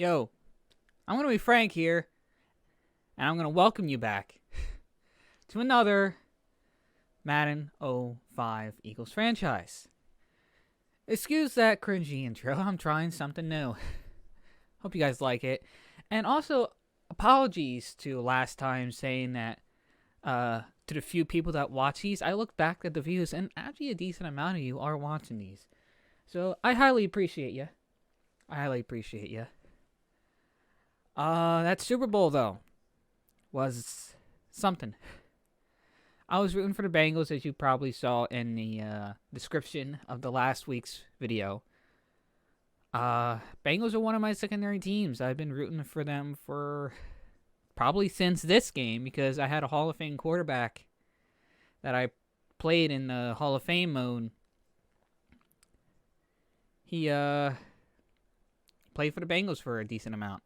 Yo, I'm going to be Frank here, and I'm going to welcome you back to another Madden 05 Eagles franchise. Excuse that cringy intro, I'm trying something new. Hope you guys like it. And also, apologies to last time saying that to the few people that watch these. I look back at the views, and actually a decent amount of you are watching these. So I highly appreciate you. That Super Bowl, though, was something. I was rooting for the Bengals, as you probably saw in the description of the last week's video. Bengals are one of my secondary teams. I've been rooting for them for probably since this game because I had a Hall of Fame quarterback that I played in the Hall of Fame mode. He played for the Bengals for a decent amount.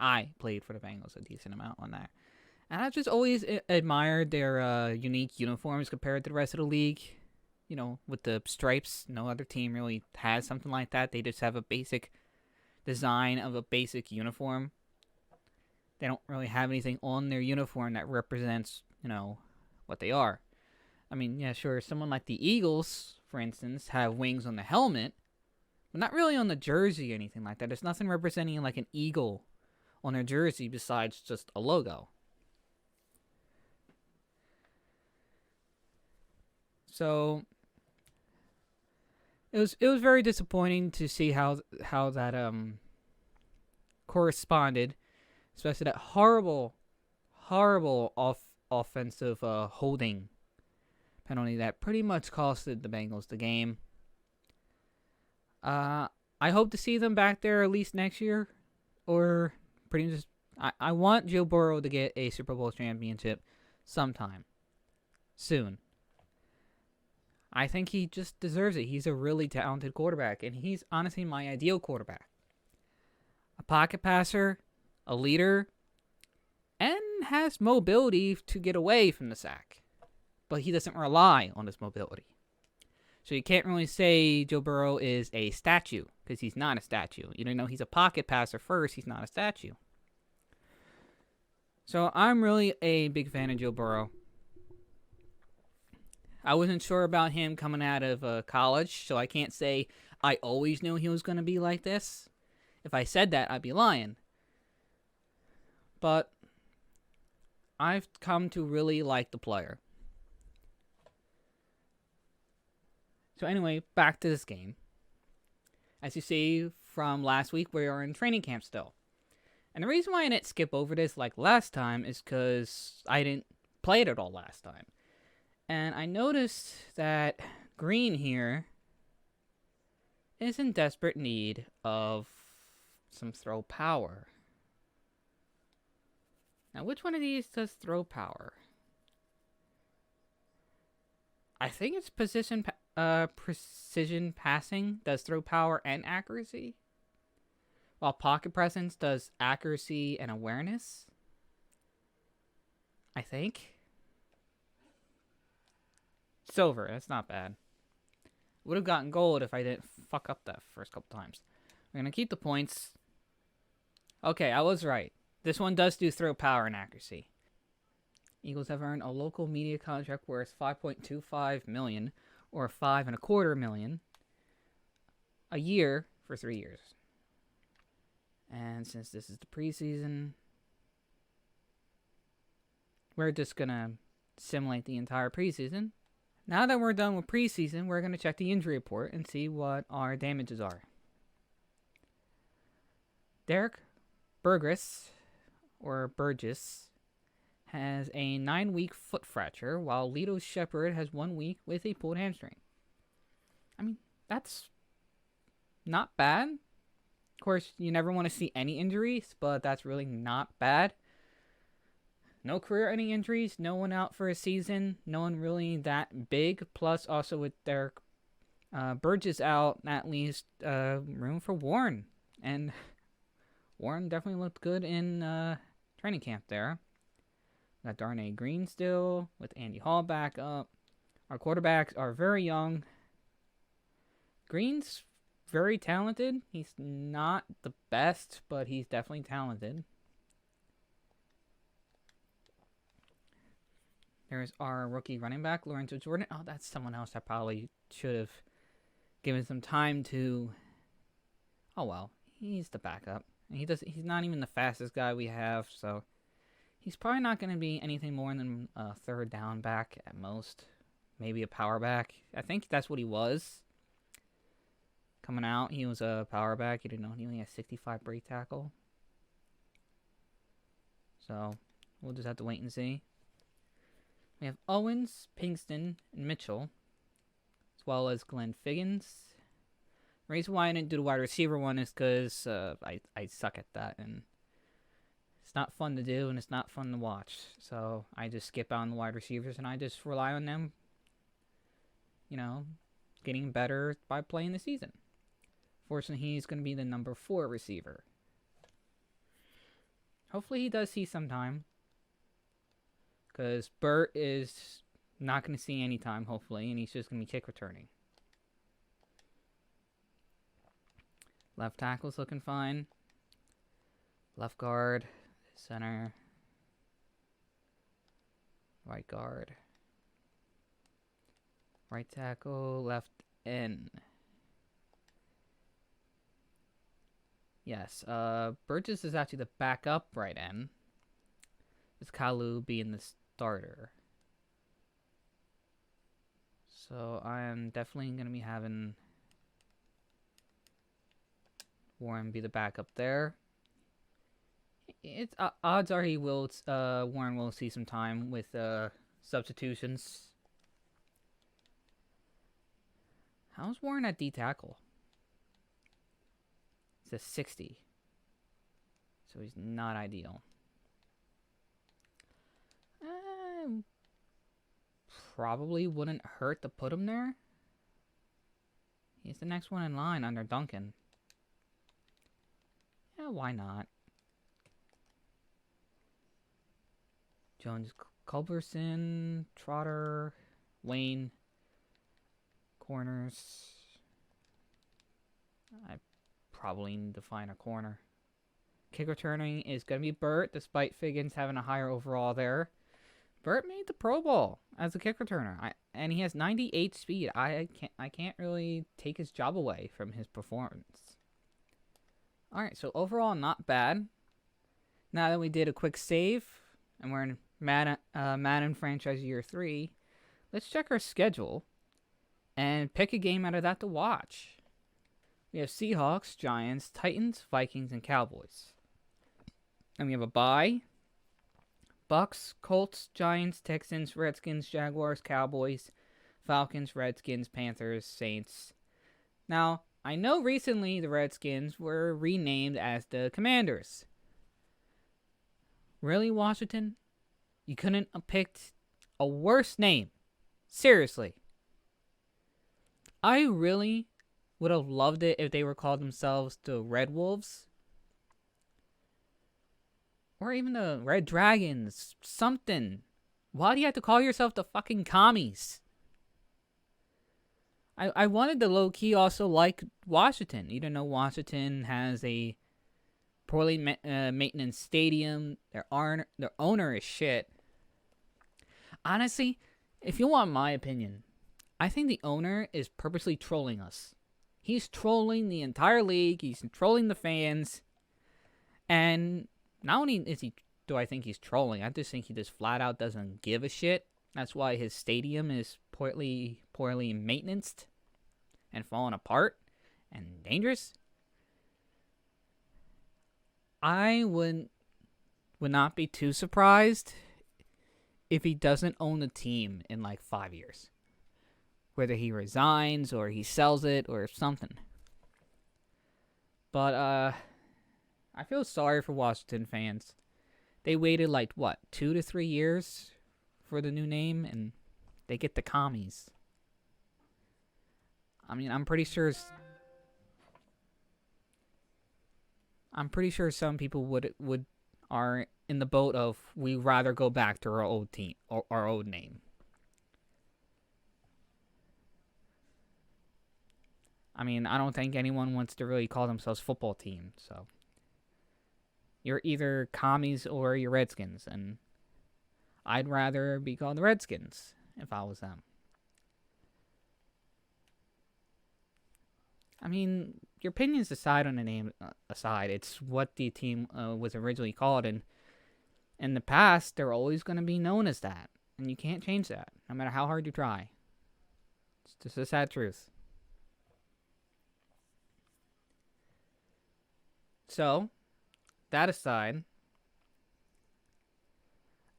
I played for the Bengals a decent amount on that. And I've just always admired their unique uniforms compared to the rest of the league. You know, with the stripes, no other team really has something like that. They just have a basic design of a basic uniform. They don't really have anything on their uniform that represents, what they are. I mean, yeah, sure, someone like the Eagles, for instance, have wings on the helmet, but not really on the jersey or anything like that. There's nothing representing like an eagle on their jersey besides just a logo. So it was very disappointing to see how that corresponded, especially that horrible offensive holding penalty that pretty much costed the Bengals the game. I hope to see them back there at least next year, or pretty much. I want Joe Burrow to get a Super Bowl championship sometime soon. I think he just deserves it. He's a really talented quarterback, and he's honestly my ideal quarterback. A pocket passer, a leader, and has mobility to get away from the sack. But he doesn't rely on his mobility. So you can't really say Joe Burrow is a statue, because he's not a statue. Even though he's a pocket passer first, he's not a statue. So I'm really a big fan of Joe Burrow. I wasn't sure about him coming out of college, so I can't say I always knew he was going to be like this. If I said that, I'd be lying. But I've come to really like the player. So anyway, back to this game. As you see from last week, we are in training camp still. And the reason why I didn't skip over this like last time is because I didn't play it at all last time. And I noticed that Green here is in desperate need of some throw power. Now, which one of these does throw power? I think it's precision passing does throw power and accuracy, while pocket presence does accuracy and awareness. I think. Silver, that's not bad. Would have gotten gold if I didn't fuck up that first couple times. We're going to keep the points. Okay, I was right. This one does do throw power and accuracy. Eagles have earned a local media contract worth $5.25 million or $5.25 million a year for 3 years. And since this is the preseason, we're just going to simulate the entire preseason. Now that we're done with preseason, we're going to check the injury report and see what our damages are. Derek Burgess has a 9-week foot fracture, while Lito Shepherd has 1 week with a pulled hamstring. I mean, that's not bad. Of course, you never want to see any injuries, but that's really not bad. No career-ending injuries, no one out for a season, no one really that big. Plus, also with Derek Burgess out, that leaves room for Warren. And Warren definitely looked good in training camp there. Got Darnay Green still, with Andy Hall back up. Our quarterbacks are very young. Green's very talented. He's not the best, but he's definitely talented. There's our rookie running back, Lorenzo Jordan. Oh, that's someone else I probably should have given some time to. Oh well, he's the backup. He's not even the fastest guy we have, so he's probably not going to be anything more than a third down back at most. Maybe a power back. I think that's what he was. Coming out, he was a power back. You didn't know he only had 65 break tackle. So we'll just have to wait and see. We have Owens, Pinkston, and Mitchell, as well as Glenn Figgins. The reason why I didn't do the wide receiver one is because I suck at that, and it's not fun to do, and it's not fun to watch. So I just skip out on the wide receivers, and I just rely on them, getting better by playing the season. Fortunately, he's going to be the number 4 receiver. Hopefully he does see some time. Because Burt is not going to see any time, hopefully, and he's just going to be kick returning. Left tackle's looking fine. Left guard, center, right guard, right tackle, left end. Yes, Burgess is actually the backup right end. With Kalu being the starter. So I am definitely going to be having Warren be the backup there. It's odds are Warren will see some time with substitutions. How's Warren at D tackle? It's a 60. So he's not ideal. Probably wouldn't hurt to put him there. He's the next one in line under Duncan. Yeah, why not? Jones, Culberson, Trotter, Wayne, corners. I probably need to find a corner. Kick returning is going to be Burt, despite Figgins having a higher overall there. Burt made the Pro Bowl as a kick returner, and he has 98 speed. I can't really take his job away from his performance. All right, so overall, not bad. Now that we did a quick save, and we're in Madden Franchise Year 3, let's check our schedule and pick a game out of that to watch. We have Seahawks, Giants, Titans, Vikings, and Cowboys. And we have a bye. Bucks, Colts, Giants, Texans, Redskins, Jaguars, Cowboys, Falcons, Redskins, Panthers, Saints. Now, I know recently the Redskins were renamed as the Commanders. Really, Washington? You couldn't have picked a worse name. Seriously. I really would have loved it if they were called themselves the Red Wolves. Or even the Red Dragons. Something. Why do you have to call yourself the fucking Commies? I wanted to low-key also like Washington. Even though Washington has a poorly maintenance stadium. Their owner is shit. Honestly, if you want my opinion, I think the owner is purposely trolling us. He's trolling the entire league. He's trolling the fans. And not only do I think he's trolling, I just think he just flat out doesn't give a shit. That's why his stadium is poorly maintained and falling apart and dangerous. I would not be too surprised if he doesn't own the team in like 5 years. Whether he resigns or he sells it or something. But I feel sorry for Washington fans. They waited 2 to 3 years for the new name, and they get the Commies. I mean, I'm pretty sure some people are in the boat of we rather go back to our old team or our old name. I mean, I don't think anyone wants to really call themselves football team. So you're either commies or you're Redskins, and I'd rather be called the Redskins if I was them. I mean, your opinions aside on the name aside, it's what the team was originally called, and in the past, they're always going to be known as that, and you can't change that, no matter how hard you try. It's just a sad truth. So, that aside,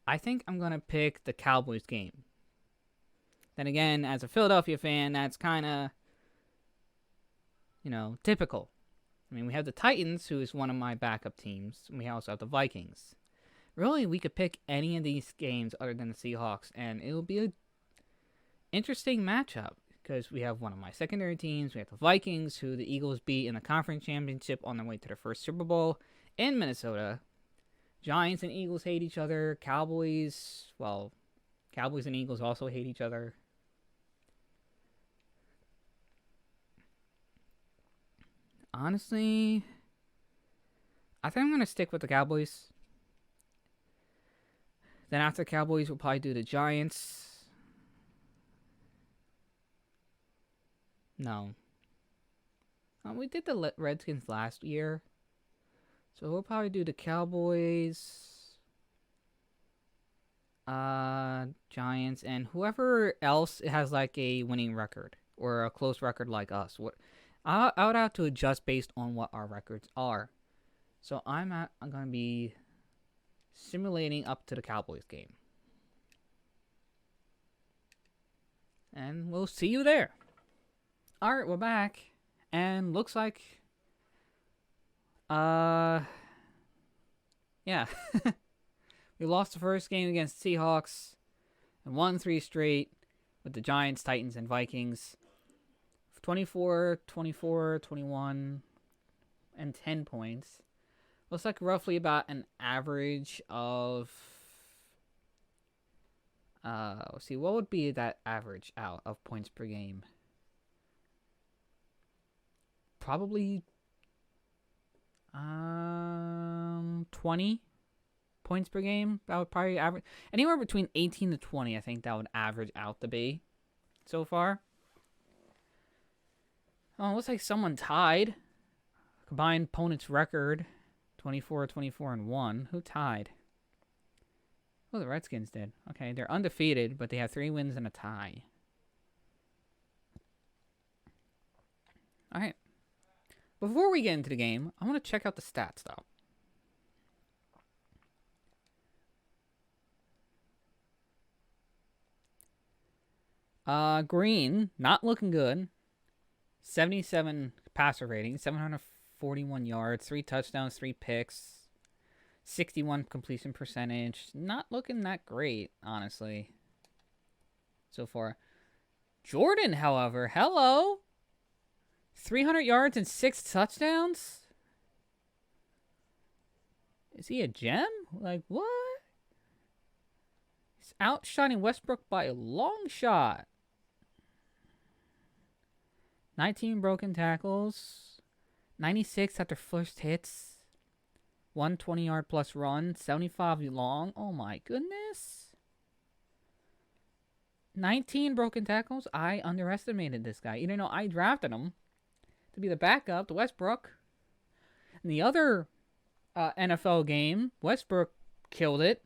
I think I'm going to pick the Cowboys game. Then again, as a Philadelphia fan, that's kind of, typical. I mean, we have the Titans, who is one of my backup teams, and we also have the Vikings. Really, we could pick any of these games other than the Seahawks, and it'll be an interesting matchup because we have one of my secondary teams. We have the Vikings, who the Eagles beat in the conference championship on their way to their first Super Bowl in Minnesota. Giants and Eagles hate each other. Cowboys and Eagles also hate each other. Honestly, I think I'm going to stick with the Cowboys. Then after the Cowboys, we'll probably do the Giants. No. We did the Redskins last year. So we'll probably do the Cowboys, Giants, and whoever else has like a winning record or a close record like us. I would have to adjust based on what our records are. So I'm going to be simulating up to the Cowboys game. And we'll see you there. Alright, we're back. And looks like... yeah. We lost the first game against the Seahawks. And won 3 straight with the Giants, Titans, and Vikings. 24, 24, 21, and 10 points. Looks like roughly about an average of... let's see, what would be that average out of points per game? Probably 20 points per game. That would probably average anywhere between 18 to 20. I think that would average out to be so far. Oh, it looks like someone tied combined opponent's record, 24, 24, and 1. Who tied? Oh, the Redskins did. Okay, they're undefeated, but they have 3 wins and a tie. All right. Before we get into the game, I want to check out the stats, though. Green, not looking good. 77 passer rating, 741 yards, 3 touchdowns, 3 picks, 61 completion percentage. Not looking that great, honestly, so far. Jordan, however, hello. 300 yards and 6 touchdowns? Is he a gem? Like, what? He's outshining Westbrook by a long shot. 19 broken tackles. 96 after first hits. 120-yard plus run. 75 long. Oh, my goodness. 19 broken tackles. I underestimated this guy. Even though I drafted him to be the backup to Westbrook. In the other NFL game, Westbrook killed it.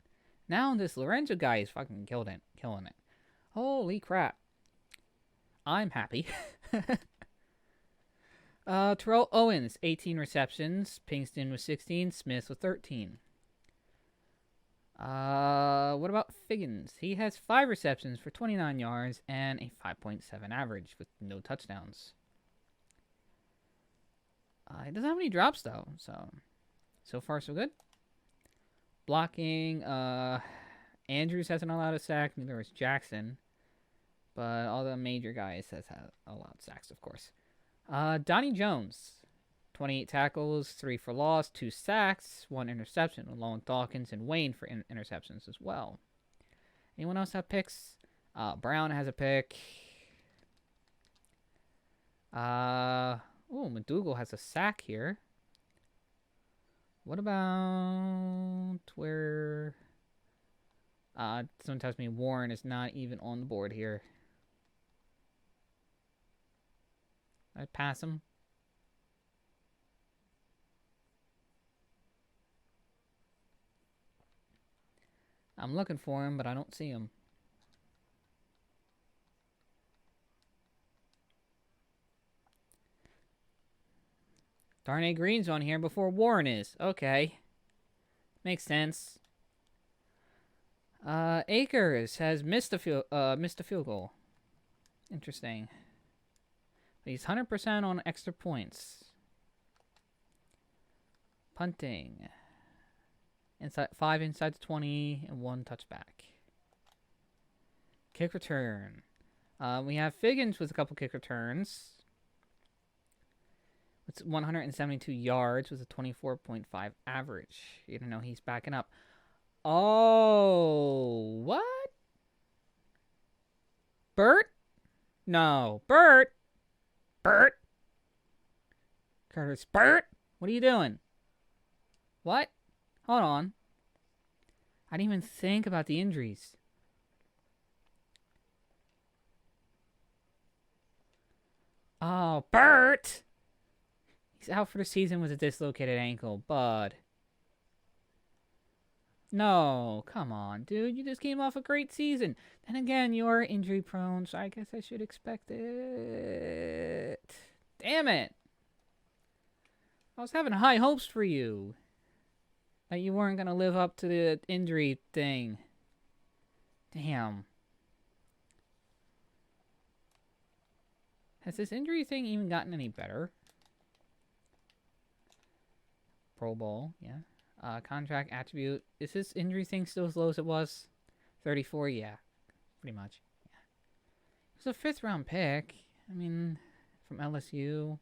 Now this Lorenzo guy is fucking killing it. Holy crap. I'm happy. Terrell Owens, 18 receptions. Pinkston with 16. Smith with 13. What about Figgins? He has 5 receptions for 29 yards and a 5.7 average with no touchdowns. He doesn't have any drops, though, so far so good. Blocking, Andrews hasn't allowed a sack, neither has Jackson, but all the major guys has had allowed sacks, of course. Donnie Jones, 28 tackles, 3 for loss, 2 sacks, 1 interception, along with Dawkins and Wayne for interceptions as well. Anyone else have picks? Brown has a pick. Oh, McDougal has a sack here. What about where... someone tells me Warren is not even on the board here. I pass him. I'm looking for him, but I don't see him. Darnay Green's on here before Warren is. Okay. Makes sense. Akers has missed a field goal. Interesting. But he's 100% on extra points. Punting. 5 inside the 20 and 1 touchback. Kick return. We have Figgins with a couple kick returns. It's 172 yards with a 24.5 average. Even though he's backing up. Oh, what? Bert? No. Bert? Bert? Curtis, Bert? What are you doing? What? Hold on. I didn't even think about the injuries. Oh, Bert! He's out for the season with a dislocated ankle, bud. No, come on, dude. You just came off a great season. Then again, you're injury prone, so I guess I should expect it. Damn it. I was having high hopes for you. That you weren't going to live up to the injury thing. Damn. Has this injury thing even gotten any better? Pro Bowl, yeah. Contract attribute. Is this injury thing still as low as it was? 34, yeah. Pretty much. Yeah. It was a 5th round pick. I mean, from LSU.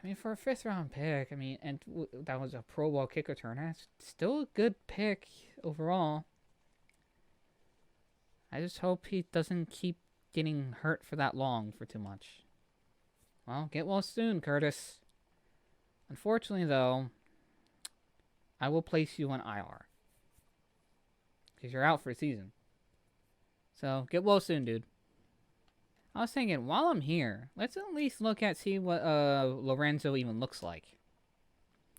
I mean, for a 5th round pick, I mean, and that was a Pro Bowl kick returner. That's still a good pick overall. I just hope he doesn't keep getting hurt for that long for too much. Well, get well soon, Curtis. Unfortunately, though, I will place you on IR. Because you're out for a season. So, get well soon, dude. I was thinking, while I'm here, let's at least look at, see what Lorenzo even looks like.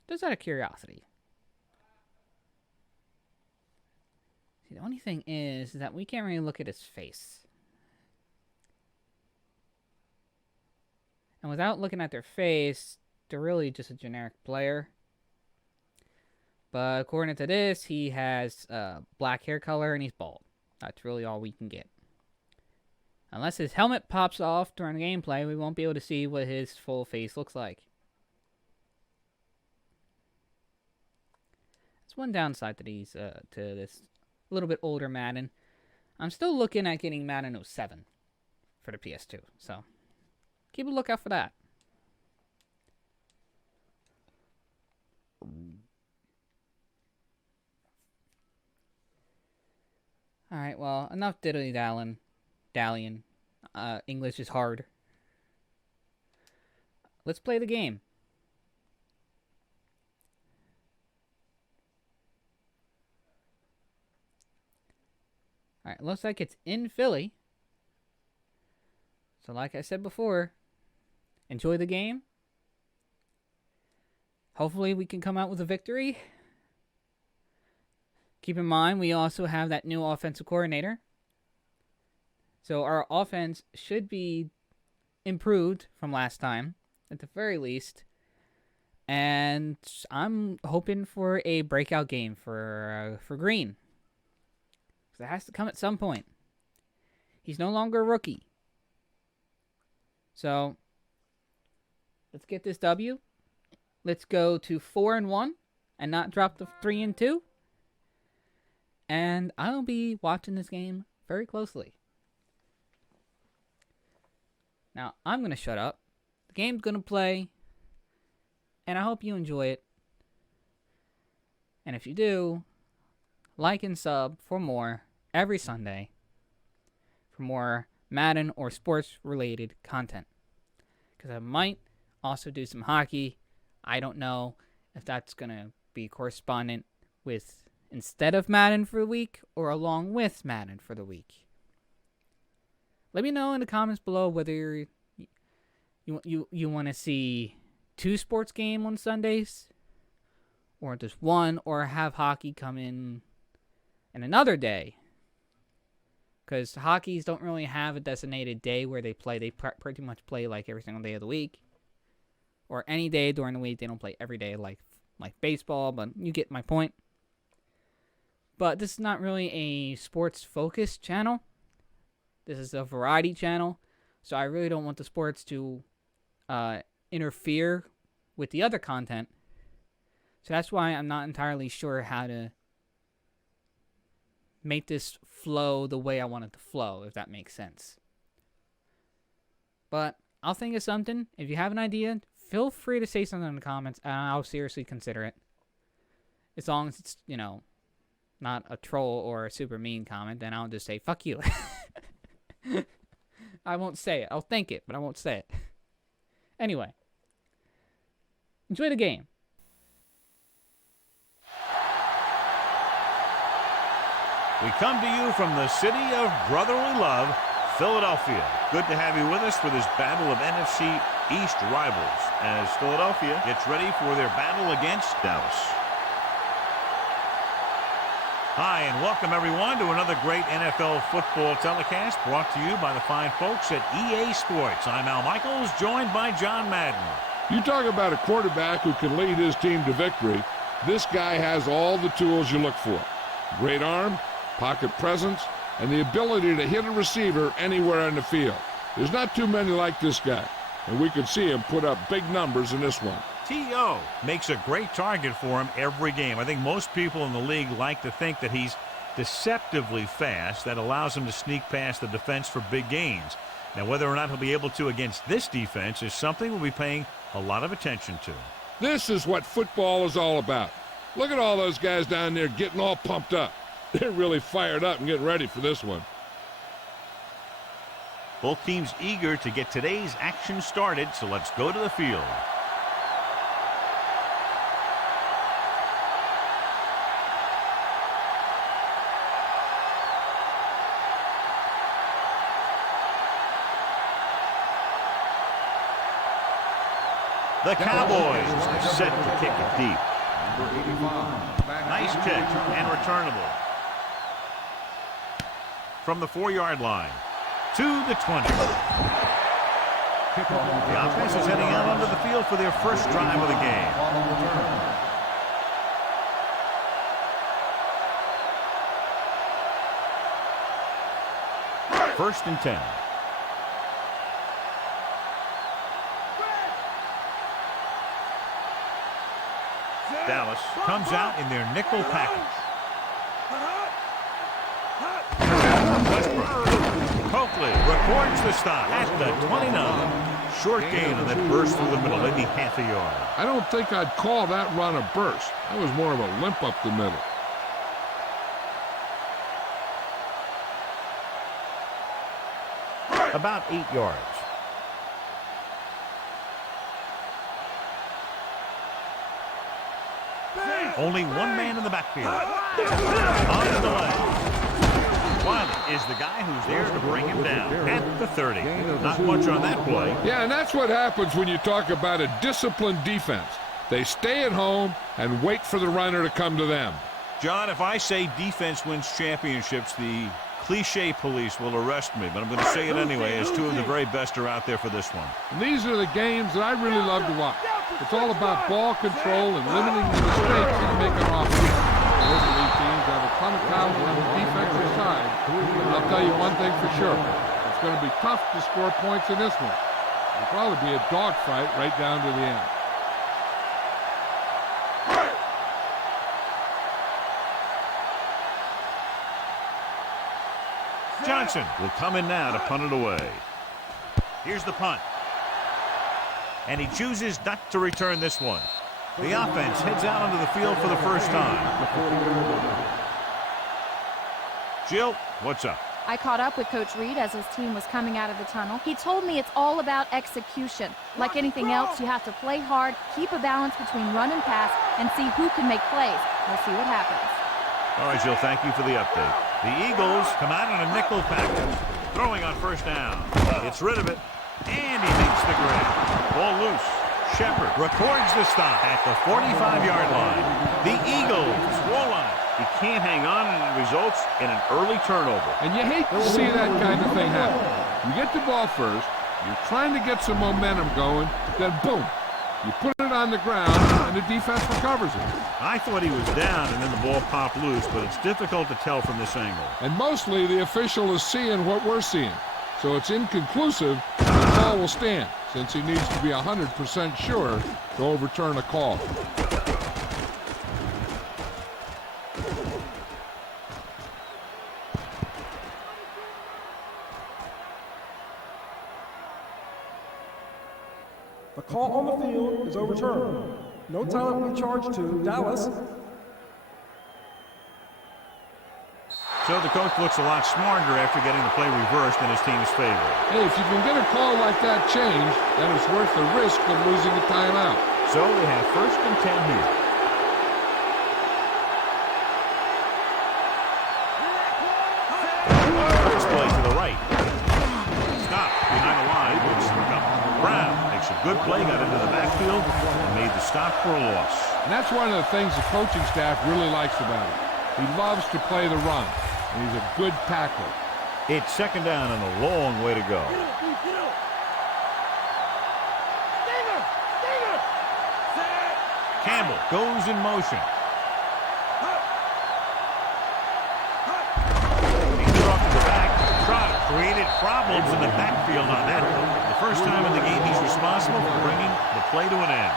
Just out of curiosity. See, the only thing is that we can't really look at his face. And without looking at their face, they're really just a generic player. But according to this, he has black hair color and he's bald. That's really all we can get. Unless his helmet pops off during the gameplay, we won't be able to see what his full face looks like. That's one downside to these, to this little bit older Madden. I'm still looking at getting Madden 07 for the PS2, so keep a lookout for that. Alright, well, enough diddly-dallying. English is hard. Let's play the game. Alright, looks like it's in Philly. So like I said before, enjoy the game. Hopefully we can come out with a victory. Keep in mind, we also have that new offensive coordinator. So our offense should be improved from last time, at the very least. And I'm hoping for a breakout game for Green. Because it has to come at some point. He's no longer a rookie. So, let's get this W. Let's go to 4-1 and not drop the 3-2. And I'll be watching this game very closely. Now, I'm going to shut up. The game's going to play. And I hope you enjoy it. And if you do, like and sub for more every Sunday. For more Madden or sports-related content. Because I might also do some hockey. I don't know if that's going to be correspondent with instead of Madden for the week or along with Madden for the week. Let me know in the comments below whether you want to see 2 sports games on Sundays or just 1, or have hockey come in another day. Because hockeys don't really have a designated day where they play. They pretty much play like every single day of the week. Or any day during the week. They don't play every day like baseball, but you get my point. But this is not really a sports-focused channel. This is a variety channel. So I really don't want the sports to interfere with the other content. So that's why I'm not entirely sure how to make this flow the way I want it to flow, if that makes sense. But I'll think of something. If you have an idea, feel free to say something in the comments, and I'll seriously consider it. As long as it's, not a troll or a super mean comment, then I'll just say, fuck you. I won't say it. I'll think it, but I won't say it. Anyway. Enjoy the game. We come to you from the city of brotherly love, Philadelphia. Good to have you with us for this battle of NFC East rivals as Philadelphia gets ready for their battle against Dallas. Hi, and welcome everyone to another great NFL football telecast brought to you by the fine folks at EA Sports. I'm Al Michaels, joined by John Madden. You talk about a quarterback who can lead his team to victory. This guy has all the tools you look for. Great arm, pocket presence, and the ability to hit a receiver anywhere on the field. There's not too many like this guy, and we could see him put up big numbers in this one. T.O. makes a great target for him every game. I think most people in the league like to think that he's deceptively fast. That allows him to sneak past the defense for big gains. Now, whether or not he'll be able to against this defense is something we'll be paying a lot of attention to. This is what football is all about. Look at all those guys down there getting all pumped up. They're really fired up and getting ready for this one. Both teams eager to get today's action started, so let's go to the field. The Cowboys set to kick it deep. Nice kick and returnable. From the 4-yard line to the 20. The offense is heading out onto the field for their first drive of the game. First and 10. Dallas comes out in their nickel package. Westbrook. Coakley records the stop at the 29. Short gain on that burst through the middle, maybe half a yard. I don't think I'd call that run a burst. That was more of a limp up the middle. About 8 yards. Only one man in the backfield. On the delay. Wiley is the guy who's there to bring him down at the 30. Not much on that play. Yeah, and that's what happens when you talk about a disciplined defense. They stay at home and wait for the runner to come to them. John, if I say defense wins championships, the cliche police will arrest me, but I'm going to say it anyway, as two of the very best are out there for this one. And these are the games that I really love to watch. It's all about ball control and limiting the mistakes that make an offense. Both of these teams have a ton of talent on the defensive side. And I'll tell you one thing for sure. It's going to be tough to score points in this one. It'll probably be a dogfight right down to the end. Johnson will come in now to punt it away. Here's the punt. And he chooses not to return this one. The offense heads out onto the field for the first time. Jill, what's up? I caught up with Coach Reed as his team was coming out of the tunnel. He told me it's all about execution. Like anything else, you have to play hard, keep a balance between run and pass, and see who can make plays. We'll see what happens. All right, Jill, thank you for the update. The Eagles come out on a nickel package. Throwing on first down. Gets rid of it, and he makes the grab. Ball loose. Shepard records the stop at the 45-yard line. The Eagles roll on it. He can't hang on, and it results in an early turnover. And you hate to see that kind of thing happen. You get the ball first, you're trying to get some momentum going, then boom, you put it on the ground, and the defense recovers it. I thought he was down, and then the ball popped loose, but it's difficult to tell from this angle. And mostly the official is seeing what we're seeing. So it's inconclusive, and the call will stand, since he needs to be 100% sure to overturn a call. The call on the field is overturned. No time will be charged to Dallas. So the coach looks a lot smarter after getting the play reversed in his team's favor. Hey, if you can get a call like that changed, then it's worth the risk of losing a timeout. So they have first and 10 here. First play to the right. Stop behind the line. Brown makes a good play, got into the backfield, and made the stop for a loss. And that's one of the things the coaching staff really likes about him. He loves to play the run, and he's a good tackler. It's second down and a long way to go. Campbell goes in motion. He threw off to the back. Trotter created problems in the backfield on that one. The first time in the game he's responsible for bringing the play to an end.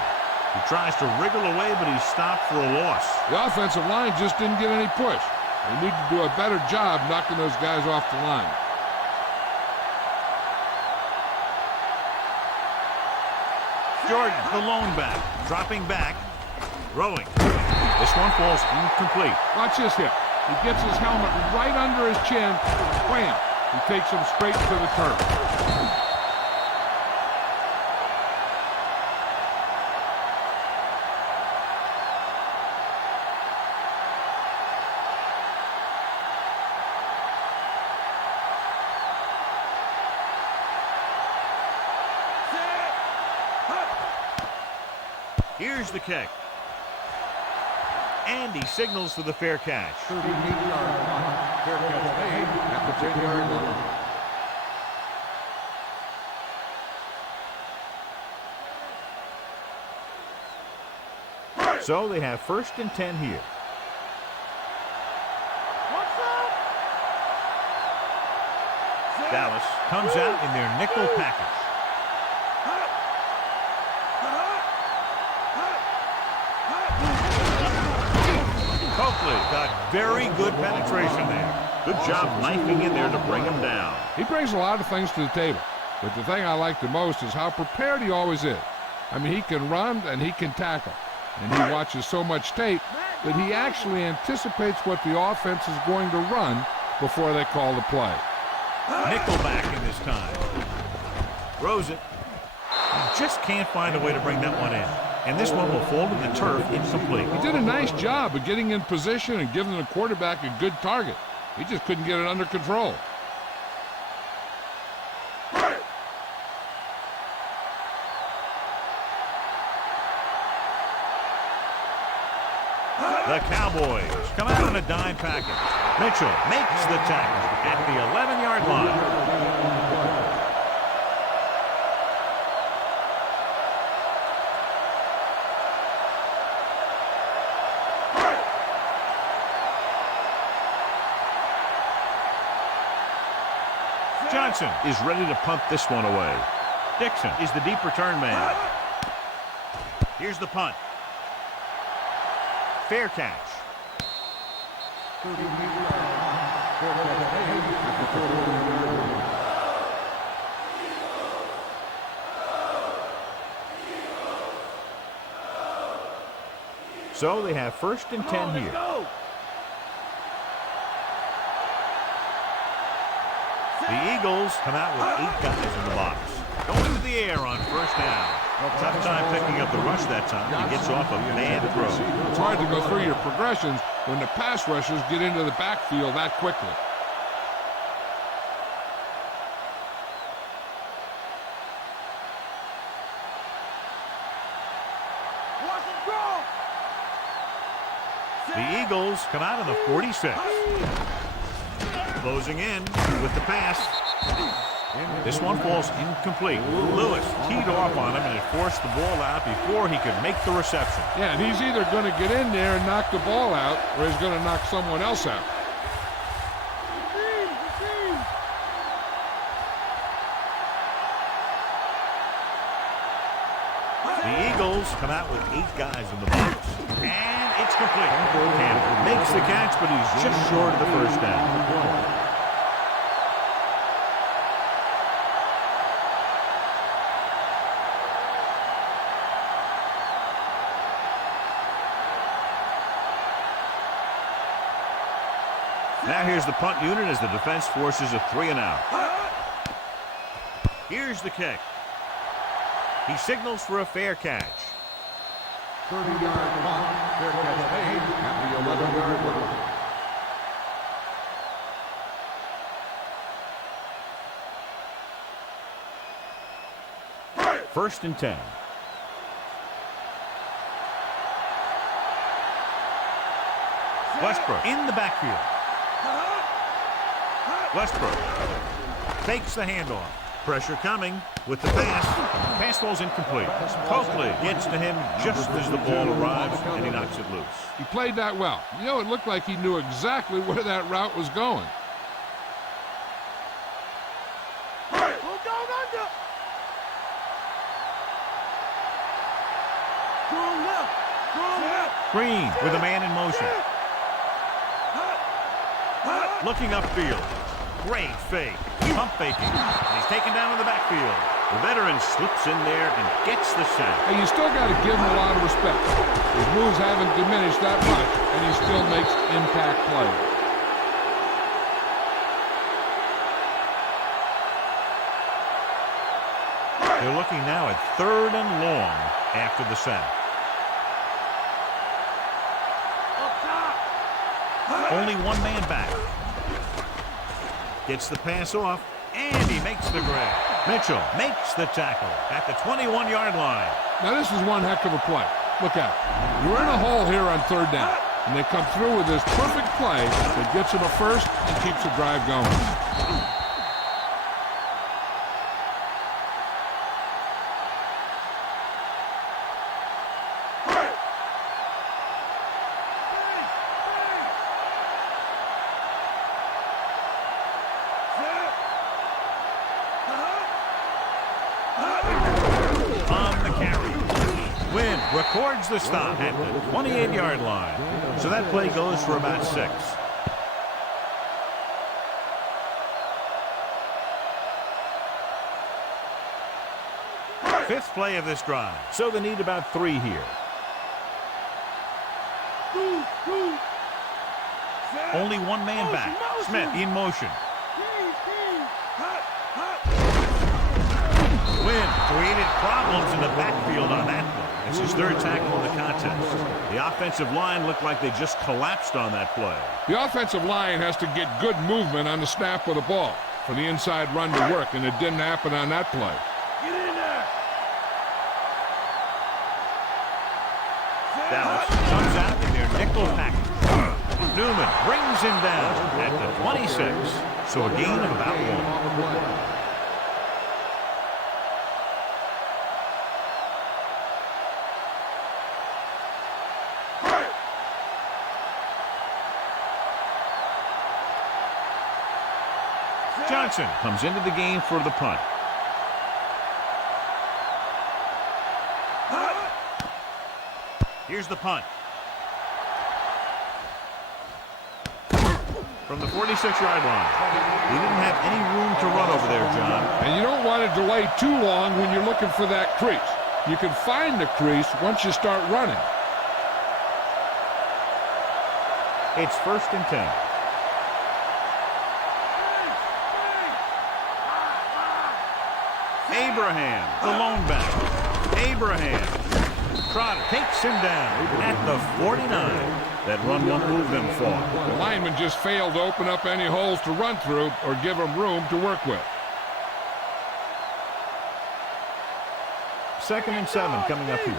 He tries to wriggle away, but he's stopped for a loss. The offensive line just didn't get any push. They need to do a better job knocking those guys off the line. Jordan, the lone back, dropping back, throwing. This one falls incomplete. Watch this hit. He gets his helmet right under his chin. Wham! He takes him straight to the turf. Here's the kick. And he signals for the fair catch. 38-yard line. Fair catch made at the 10-yard line. So they have first and 10 here. Dallas comes out in their nickel package. Coakley got very good penetration there. Good job knifing in there to bring him down. He brings a lot of things to the table, but the thing I like the most is how prepared he always is. I mean, he can run and he can tackle, and he watches so much tape that he actually anticipates what the offense is going to run before they call the play. Nickelback in this time. Throws it. He just can't find a way to bring that one in. And this one will fall to the turf incomplete. He did a nice job of getting in position and giving the quarterback a good target. He just couldn't get it under control. The Cowboys come out on a dime package. Mitchell makes the tackle at the 11-yard line. Johnson is ready to punt this one away. Dixon is the deep return man. Here's the punt. Fair catch. So they have first and 10 here. The Eagles come out with 8 guys in the box. Going to the air on first down. Tough time picking up the rush that time. He gets off a bad throw. It's hard to go through your progressions when the pass rushers get into the backfield that quickly. The Eagles come out of the 46. Closing in with the pass. This one falls incomplete. Lewis teed off on him and it forced the ball out before he could make the reception. Yeah, and he's either going to get in there and knock the ball out, or he's going to knock someone else out. The Eagles come out with 8 guys in the box. And it's complete. Campbell makes the catch, but he's just short of the first down. Now here's the punt unit as the defense forces a 3-and-out. Here's the kick. He signals for a fair catch. 30-yard punt. Fair catch made at the 11-yard line. First and 10. Westbrook in the backfield. Westbrook fakes the handoff. Pressure coming with the pass. Pass ball's incomplete. Coakley gets to him just as the ball arrives, and he knocks it loose. He played that well. You know, it looked like he knew exactly where that route was going. Green with a man in motion. Looking upfield. Great fake. Pump faking. And he's taken down in the backfield. The veteran slips in there and gets the sack. Hey, you still got to give him a lot of respect. His moves haven't diminished that much, and he still makes impact plays. They're looking now at 3rd and long after the sack. Only one man back. Gets the pass off, and he makes the grab. Mitchell makes the tackle at the 21-yard line. Now, this is one heck of a play. Look at it. You're in a hole here on 3rd down, and they come through with this perfect play that gets them a first and keeps the drive going. Records the stop at the 28-yard line. So that play goes for about 6. Fifth play of this drive. So they need about 3 here. Only one man back. Smith in motion. Wynn created problems in the backfield on that one. It's his 3rd tackle in the contest. The offensive line looked like they just collapsed on that play. The offensive line has to get good movement on the snap of the ball for the inside run to work, and it didn't happen on that play. Get in there. Dallas comes out in their nickel package. Newman brings him down at the 26. So a gain of about 1. Johnson comes into the game for the punt. Here's the punt. From the 46-yard line. He didn't have any room to run over there, John. And you don't want to delay too long when you're looking for that crease. You can find the crease once you start running. It's 1st and 10. Abraham, the lone back. Abraham. Trotter takes him down at the 49. That run won't move them far. The lineman just failed to open up any holes to run through or give him room to work with. 2nd and 7 coming up here.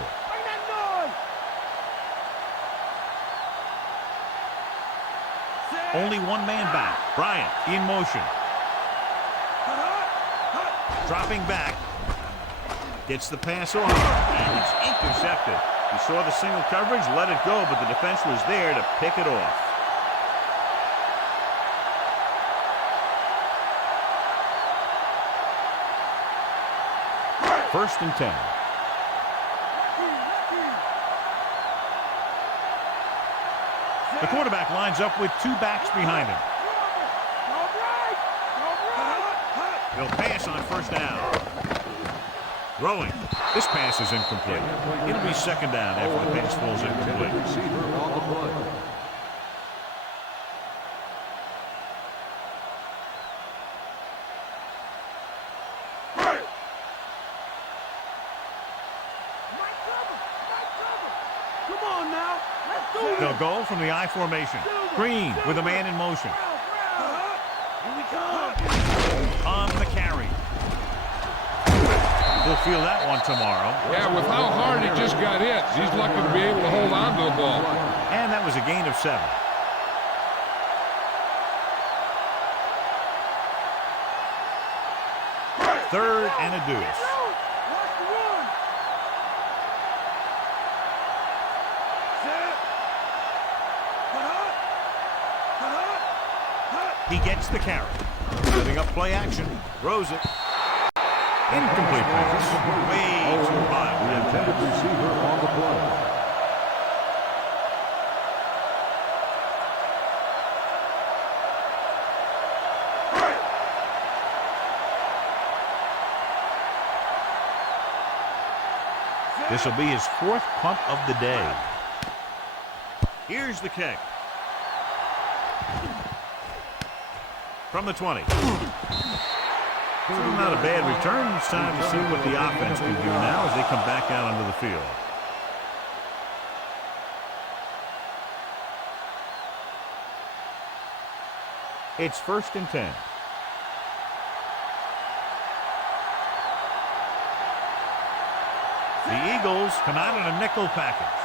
Only one man back. Bryant in motion. Dropping back. Gets the pass off. And it's intercepted. He saw the single coverage, let it go, but the defense was there to pick it off. First and 10. The quarterback lines up with 2 backs behind him. He'll pass on first down. Throwing. This pass is incomplete. It'll be 2nd down after the pass falls incomplete. They'll go from the I formation. Green with a man in motion. On the carry. We'll feel that one tomorrow. Yeah, with how hard he just got hit, he's lucky to be able to hold on to the ball. And that was a gain of 7. Third and a deuce. He gets the carry. Setting up play action. Throws it. Incomplete pass. Way too high. The intended receiver on the play. This will be his 4th punt of the day. Here's the kick. From the 20. Not a bad return. It's time to see what the offense can do now as they come back out onto the field. It's 1st and 10. The Eagles come out in a nickel package.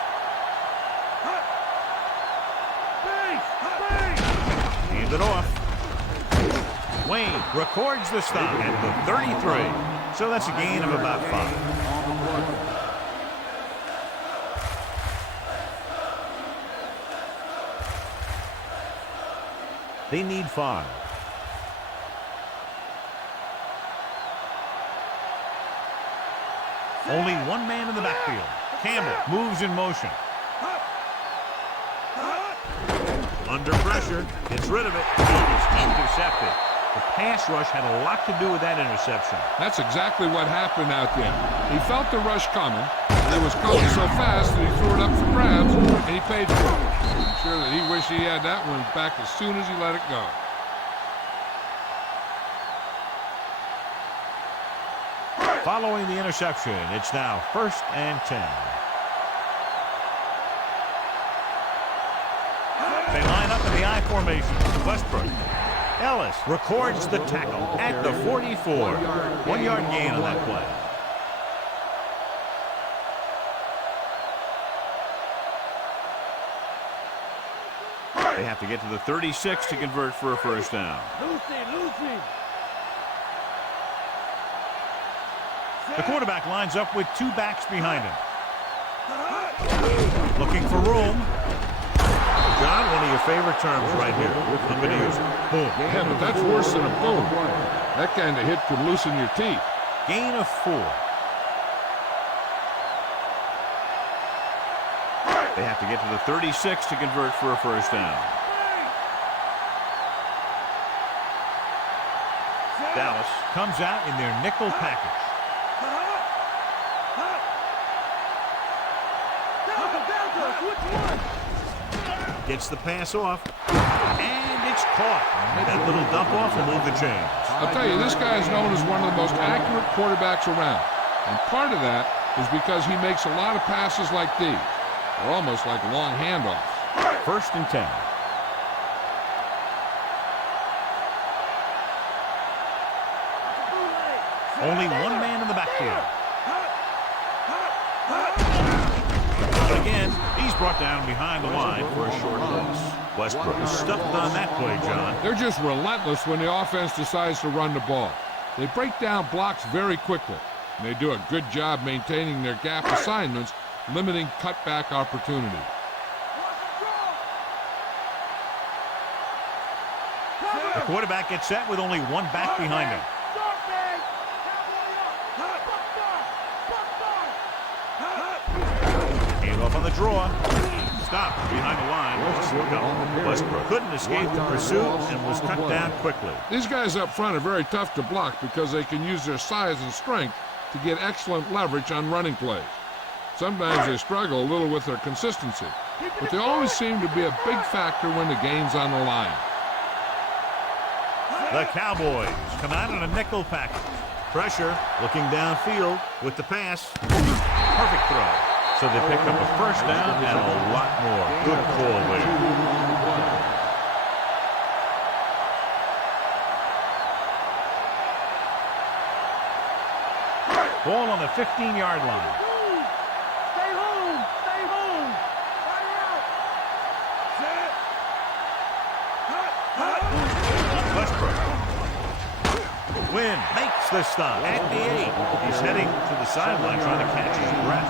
Hand it off. Wayne records the stop at the 33. So that's a gain of about 5. They need 5. Only one man in the backfield. Campbell moves in motion. Under pressure, gets rid of it, and it's intercepted. The pass rush had a lot to do with that interception. That's exactly what happened out there. He felt the rush coming, and it was coming so fast that he threw it up for grabs, and he paid for it. I'm sure that he wished he had that one back as soon as he let it go. Following the interception, it's now 1st and 10. They line up in the I formation. Westbrook. Ellis records the tackle at the 44. 1-yard gain on that play. They have to get to the 36 to convert for a first down. The quarterback lines up with 2 backs behind him. Looking for room. John, one of your favorite terms right here. I'm going to use it. Boom. Yeah, but that's worse than a boom. That kind of hit could loosen your teeth. Gain of 4. They have to get to the 36 to convert for a first down. Dallas comes out in their nickel package. Gets the pass off, and it's caught. That little dump off will move the chains. I'll tell you, this guy is known as one of the most accurate quarterbacks around. And part of that is because he makes a lot of passes like these. They're almost like long handoffs. 1st and 10. Only one man in the backfield. But again, he's brought down behind the line for a short loss. Westbrook is stuffed on that play, John. They're just relentless when the offense decides to run the ball. They break down blocks very quickly, and they do a good job maintaining their gap assignments, limiting cutback opportunities. The quarterback gets set with only one back behind him. Hand off on the draw. Stopped behind the line. Westbrook couldn't escape the pursuit and was cut down quickly. These guys up front are very tough to block because they can use their size and strength to get excellent leverage on running plays. Sometimes they struggle a little with their consistency, but they always seem to be a big factor when the game's on the line. The Cowboys come out in a nickel package. Pressure, looking downfield with the pass. Perfect throw. So they pick up a first down and a lot more. Good call there. Ball on the 15-yard line. Stay home! Stay home! Fire out! Set! Westbrook. Wynn makes the stop at the 8. He's heading to the sideline trying to catch his breath.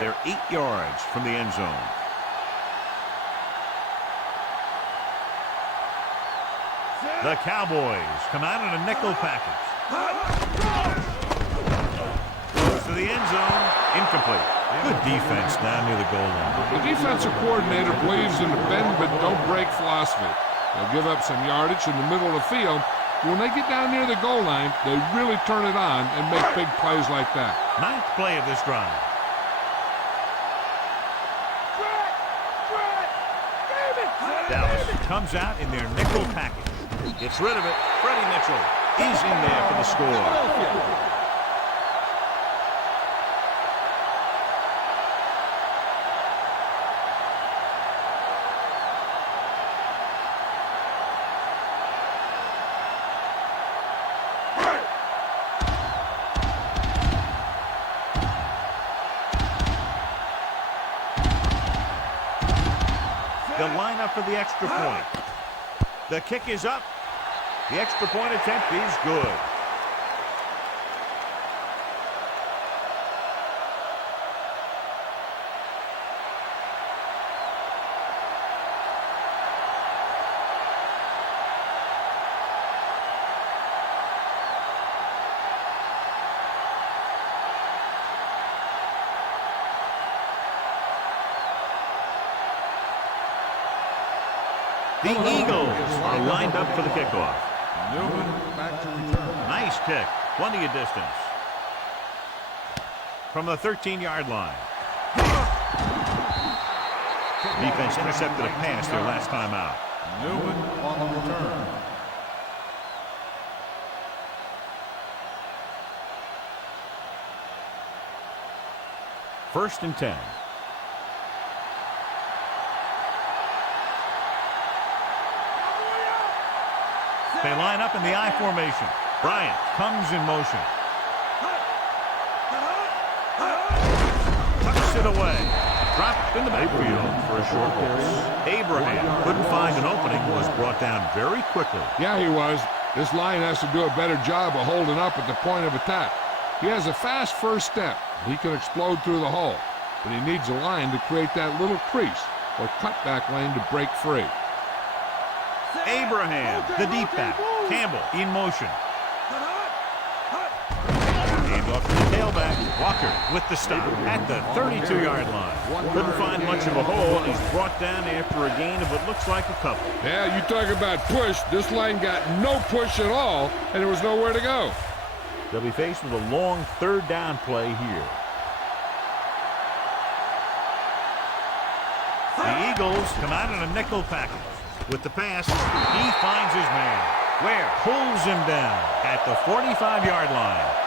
They're 8 yards from the end zone. The Cowboys come out in a nickel package. Goes to the end zone. Incomplete. Good defense down near the goal line. The defensive coordinator believes in the bend but don't break philosophy. They'll give up some yardage in the middle of the field. When they get down near the goal line, they really turn it on and make big plays like that. 9th play of this drive. Dallas comes out in their nickel package. Gets rid of it. Freddie Mitchell is in there for the score. The lineup for the extra point. The kick is up. The extra point attempt is good. The Eagles are lined up for the kickoff. Newman back to return. Nice kick. Plenty of distance. From the 13-yard line. Defense intercepted a pass their last time out. Newman on the return. First and 10. They line up in the I formation. Bryant comes in motion. Tucks it away. Dropped in the backfield for a short loss. Abraham couldn't find an opening, was brought down very quickly. Yeah, he was. This line has to do a better job of holding up at the point of attack. He has a fast first step. He can explode through the hole, but he needs a line to create that little crease or cutback lane to break free. Abraham, the deep back. Campbell in motion. Hand off to the tailback. Walker with the stop at the 32-yard line. Couldn't find much of a hole. He's brought down after a gain of what looks like a couple. Yeah, you talk about push. This line got no push at all, and there was nowhere to go. They'll be faced with a long third down play here. The Eagles come out in a nickel package. With the pass, he finds his man. Ware pulls him down at the 45-yard line.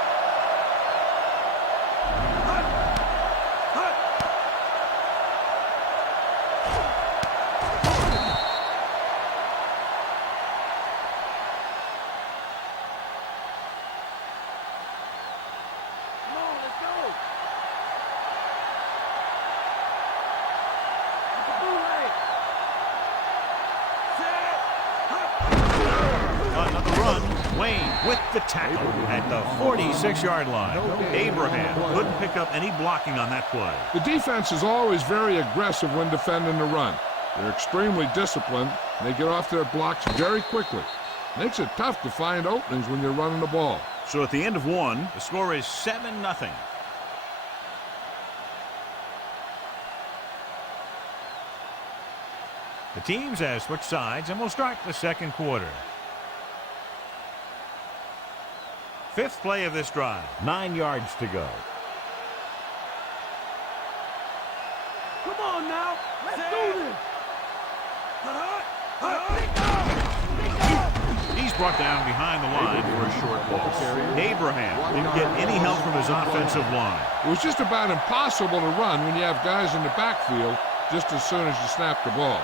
With the tackle at the 46-yard line. Abraham couldn't pick up any blocking on that play. The defense is always very aggressive when defending the run. They're extremely disciplined, and they get off their blocks very quickly. Makes it tough to find openings when you're running the ball. So at the end of one, the score is 7-0. The teams have switched sides, and we'll start the second quarter. Fifth play of this drive. 9 yards to go. Come on now. Let's do this. He's brought down behind the line for a short loss. Abraham didn't get any help from his offensive line. It was just about impossible to run when you have guys in the backfield just as soon as you snap the ball.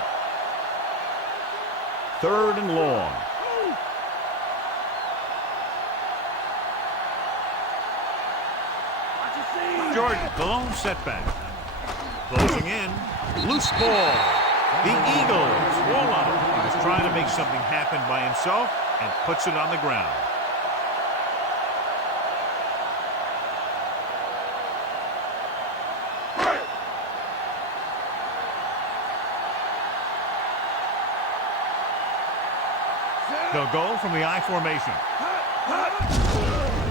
3rd and long. Jordan, the lone setback. Closing in. Loose ball. The Eagles roll on it. He was trying to make something happen by himself and puts it on the ground. They'll go from the I formation.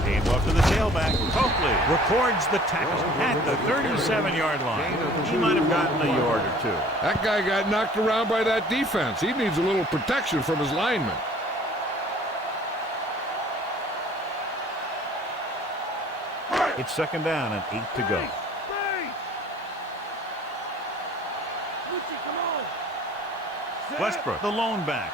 Game off to the tailback. Coakley records the tackle at the 37-yard line. He might have gotten a yard or two. That guy got knocked around by that defense. He needs a little protection from his linemen. It's 2nd down and 8 to go. Westbrook, the lone back.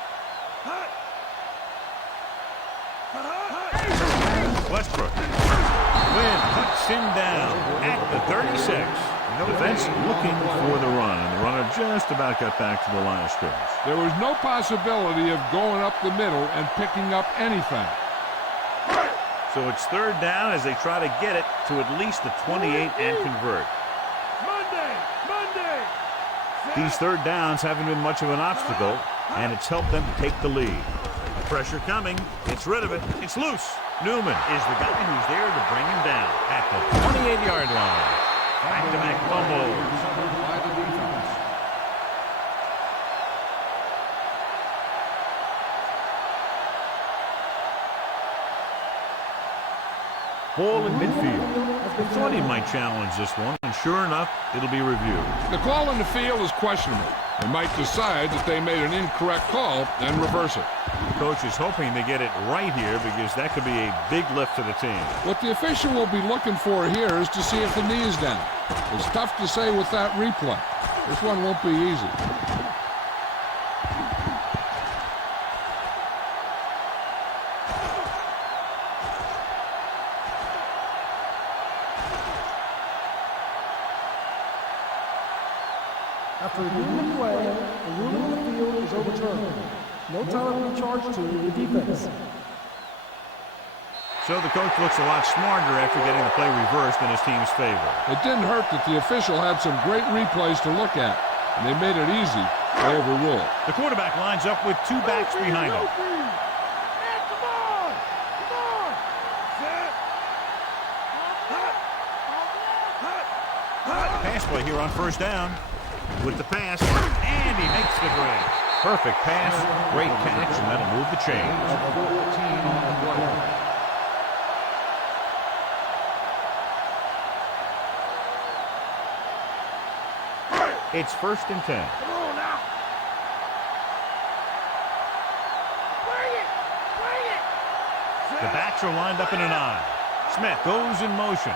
Westbrook. Wynn cuts him down at the 36. Defense looking for the run, and the runner just about got back to the line of scrimmage. There was no possibility of going up the middle and picking up anything. So it's 3rd down as they try to get it to at least the 28 and convert. Monday. These 3rd downs haven't been much of an obstacle, and it's helped them take the lead. Pressure coming. It's rid of it. It's loose. Newman is the guy who's there to bring him down at the 28-yard line. Back-to-back fumbles. Ball in midfield. I thought he might challenge this one, and sure enough, it'll be reviewed. The call in the field is questionable. They might decide that they made an incorrect call and reverse it. The coach is hoping they get it right here because that could be a big lift to the team. What the official will be looking for here is to see if the knee is down. It's tough to say with that replay. This one won't be easy. After reviewing the play, the ruling on the field is overturned. No time will be charged to the defense. So the coach looks a lot smarter after getting the play reversed in his team's favor. It didn't hurt that the official had some great replays to look at, and they made it easy to overrule. The quarterback lines up with 2 backs behind him. Pass play here on 1st down. With the pass, and he makes the grab. Perfect pass, great catch, and that'll move the chains. It's 1st and 10. Come on now. Bring it. The backs are lined up in an I. Smith goes in motion.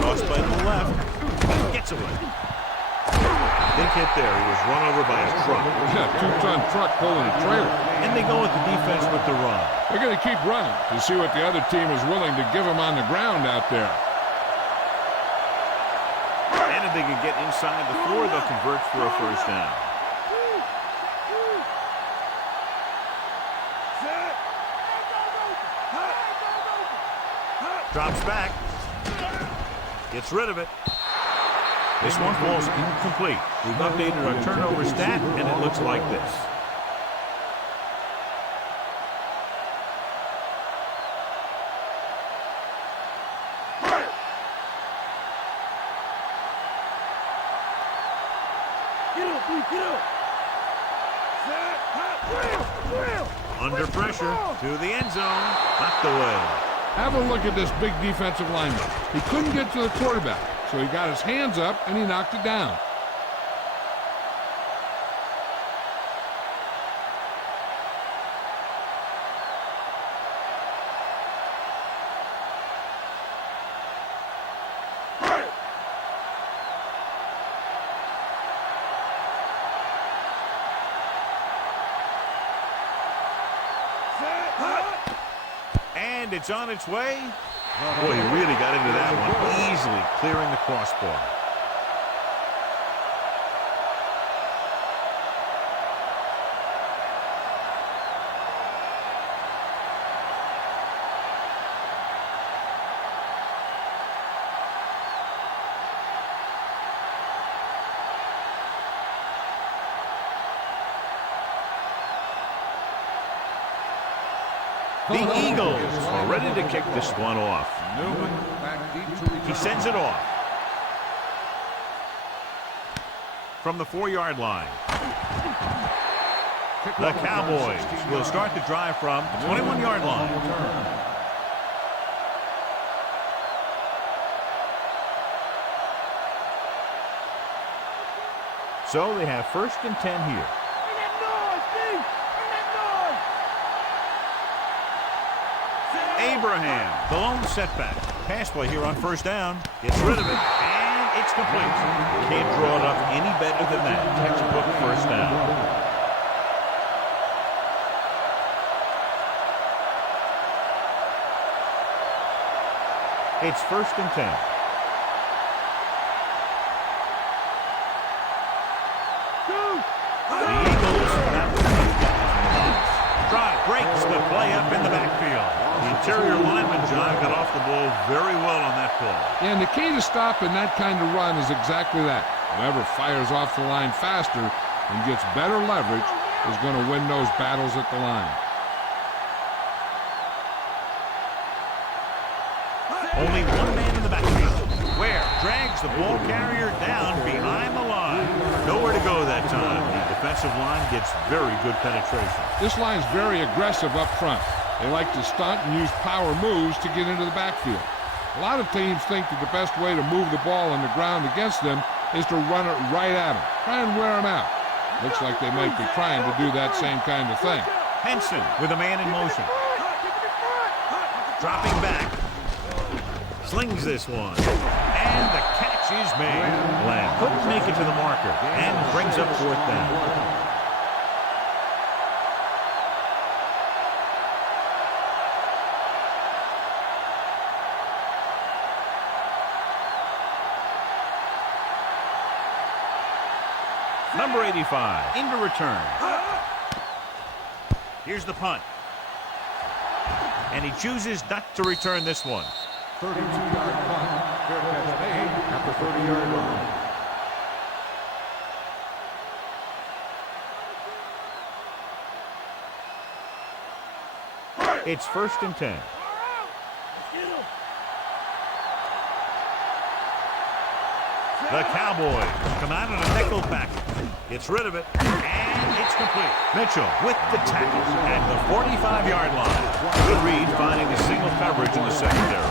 Cross by the left. Gets away. Big hit there. He was run over by a truck. Yeah, two-ton truck pulling a trailer. And they go with the defense with the run. They're going to keep running to see what the other team is willing to give them on the ground out there. And if they can get inside the 4, they'll convert for a first down. Drops back. Gets rid of it. This one falls incomplete. We've updated our turnover stat, and it looks like this. Under pressure to the end zone. Knocked away. Have a look at this big defensive lineman. He couldn't get to the quarterback, so he got his hands up and he knocked it down. And it's on its way. Boy, he really got into that one, easily clearing the crossbar. The Eagles are ready to kick this one off. He sends it off. From the 4-yard line. The Cowboys will start the drive from the 21-yard line. So they have 1st and 10 here. Abraham, the lone setback. Pass play here on 1st down. Gets rid of it, and it's complete. Can't draw it up any better than that. Textbook 1st down. It's 1st and 10. The Eagles breaks the play up in the backfield. The interior lineman, John, got off the ball very well on that play. And the key to stopping that kind of run is exactly that. Whoever fires off the line faster and gets better leverage is going to win those battles at the line. Only one man in the backfield. Ware drags the ball carrier down behind the line. Nowhere to go that time. The defensive line gets very good penetration. This line's very aggressive up front. They like to stunt and use power moves to get into the backfield. A lot of teams think that the best way to move the ball on the ground against them is to run it right at them. Try and wear them out. Looks like they might be trying to do that same kind of thing. Henson with a man in motion. Dropping back. Slings this one. And the catch is made. Lamb couldn't make it to the marker and brings up 4th down. Number 85 into return. Here's the punt. And he chooses not to return this one. 32-yard punt. Fair catch made at the 30-yard line. It's 1st and 10. The Cowboys come out in a nickel package. Gets rid of it, and it's complete. Mitchell with the tackle at the 45-yard line. Good read, finding the single coverage in the secondary.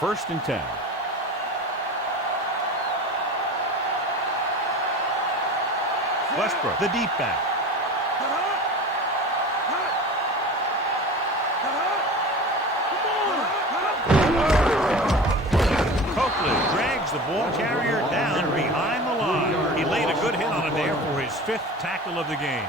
First and 10. Westbrook, the deep back. quickly drags the ball carrier down behind the line. He laid a good hit on him there for his 5th tackle of the game.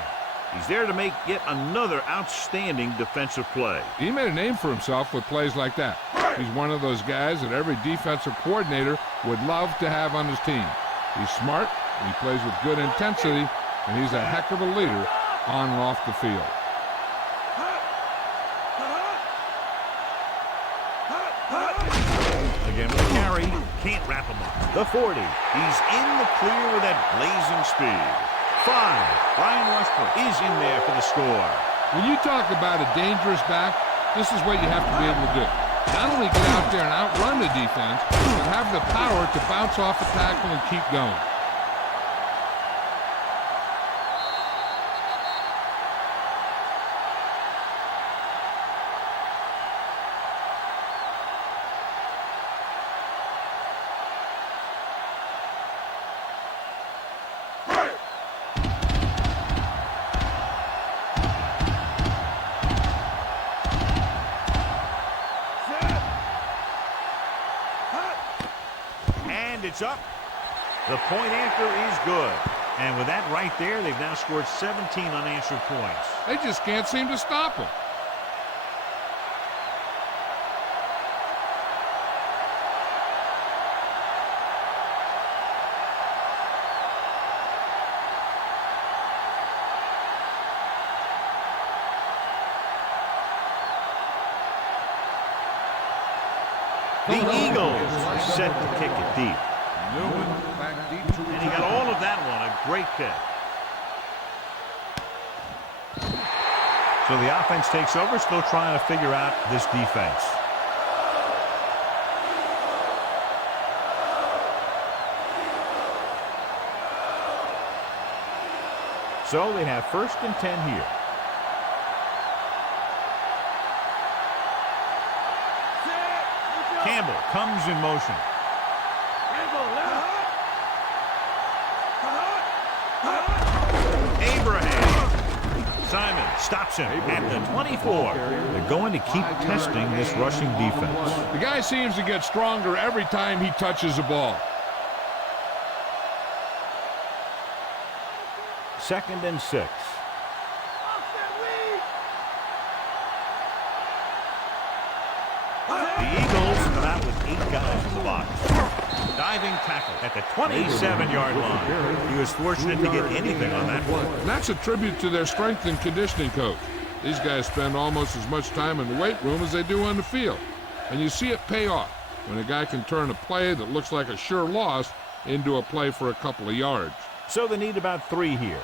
He's there to make yet another outstanding defensive play. He made a name for himself with plays like that. He's one of those guys that every defensive coordinator would love to have on his team. He's smart, he plays with good intensity, and he's a heck of a leader on and off the field. Again with the carry, can't wrap him up. The 40. He's in the clear with that blazing speed. 5. Brian Westbrook is in there for the score. When you talk about a dangerous back, this is what you have to be able to do. Not only get out there and outrun the defense, but have the power to bounce off a tackle and keep going. It's up. The point after is good. And with that right there, they've now scored 17 unanswered points. They just can't seem to stop him. The Eagles set to kick it deep. Newman back deep to And he got all of that one. A great kick. So the offense takes over, still trying to figure out this defense. So they have 1st and 10 here. Campbell comes in motion. Abraham. Simon stops him at the 24. They're going to keep testing this rushing defense. The guy seems to get stronger every time he touches the ball. 2nd and 6. The Eagles come out with 8 guys in the box. Diving tackle at the 27-yard line. He was fortunate to get anything on that one. And that's a tribute to their strength and conditioning coach. These guys spend almost as much time in the weight room as they do on the field. And you see it pay off when a guy can turn a play that looks like a sure loss into a play for a couple of yards. So they need about 3 here.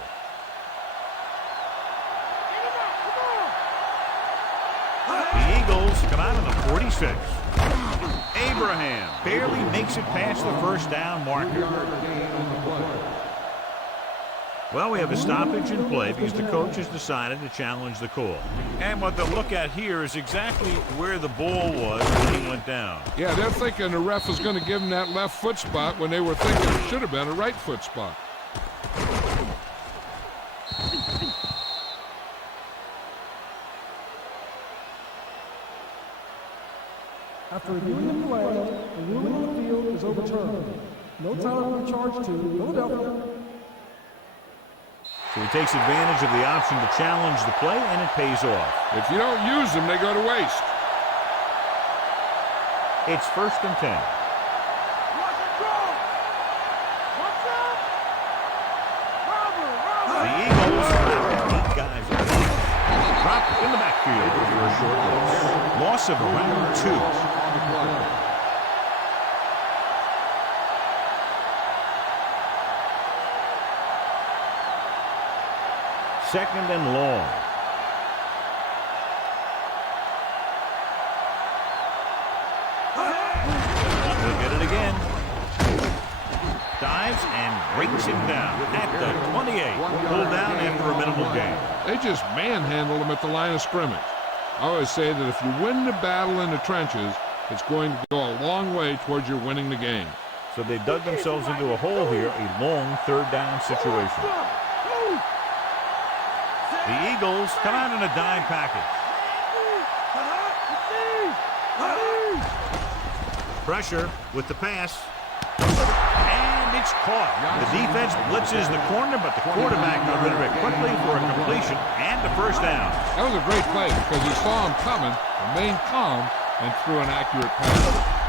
The Eagles come out on the 46. Abraham barely makes it past the 1st down marker. Well, we have a stoppage in play because the coach has decided to challenge the call. And what they'll look at here is exactly where the ball was when he went down. Yeah, they're thinking the ref was going to give him that left foot spot when they were thinking it should have been a right foot spot. After reviewing the play, the ruling on the field is overturned. No timeout will be charged to Philadelphia. So he takes advantage of the option to challenge the play, and it pays off. If you don't use them, they go to waste. It's 1st and 10. The Eagles have 8 guys on the field. Dropped in the backfield for a short loss of around 2. Second and long. We'll get it again. Dives and breaks him down at the 28. Pulled down after a minimal gain. They just manhandle them at the line of scrimmage. I always say that if you win the battle in the trenches, it's going to go a long way towards your winning the game. So they dug themselves into a hole here, a long 3rd down situation. The Eagles come out in a dime package. Pressure with the pass. And it's caught. The defense blitzes the corner, but the quarterback got rid of it quickly for a completion and a first down. That was a great play because he saw him coming, remained calm, and threw an accurate pass.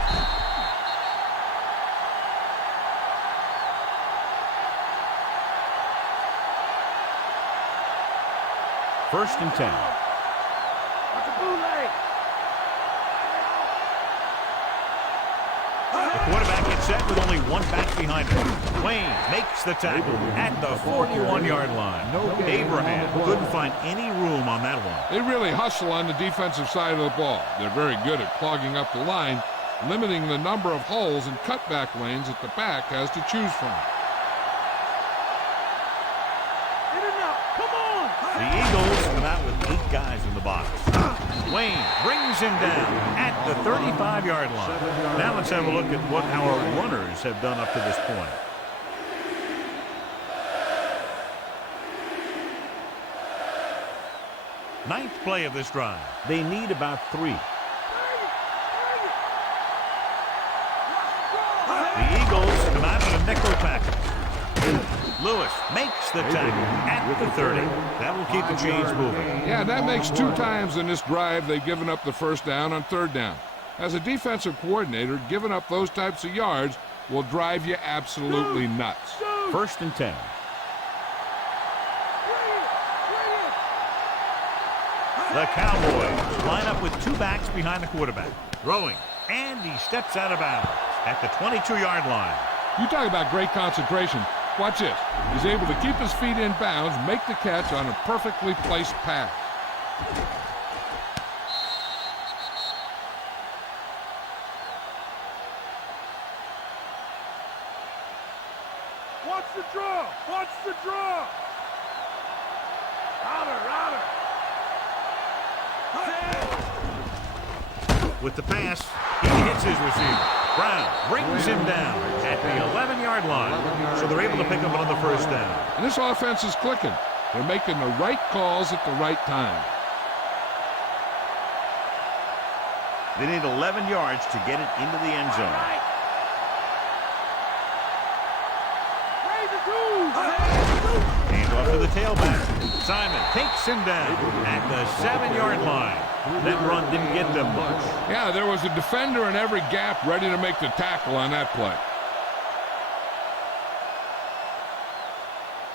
First and 10. The quarterback gets set with only one back behind him. Wayne makes the tackle at the 41-yard line. Abraham couldn't find any room on that one. They really hustle on the defensive side of the ball. They're very good at clogging up the line, limiting the number of holes and cutback lanes that the back has to choose from. The Eagles come out with 8 guys in the box. Wayne brings him down at the 35-yard line. Now let's have a look at what our runners have done up to this point. Ninth play of this drive. They need about 3. The Eagles come out in a nickel package. Lewis makes the tackle at the 30. That will keep the chains moving. Yeah, that makes 2 times in this drive they've given up the first down on third down. As a defensive coordinator, giving up those types of yards will drive you absolutely nuts. First and 10. The Cowboys line up with 2 backs behind the quarterback. Throwing, and he steps out of bounds at the 22-yard line. You talk about great concentration. Watch this. He's able to keep his feet in bounds, make the catch on a perfectly placed pass. Watch the draw! Watch the draw! With the pass, he hits his receiver. Brown brings him down at the 11-yard line, so they're able to pick up another first down. And this offense is clicking. They're making the right calls at the right time. They need 11 yards to get it into the end zone. Hands off to the tailback. Simon takes him down at the 7-yard line. That run didn't get them much. Yeah, there was a defender in every gap ready to make the tackle on that play.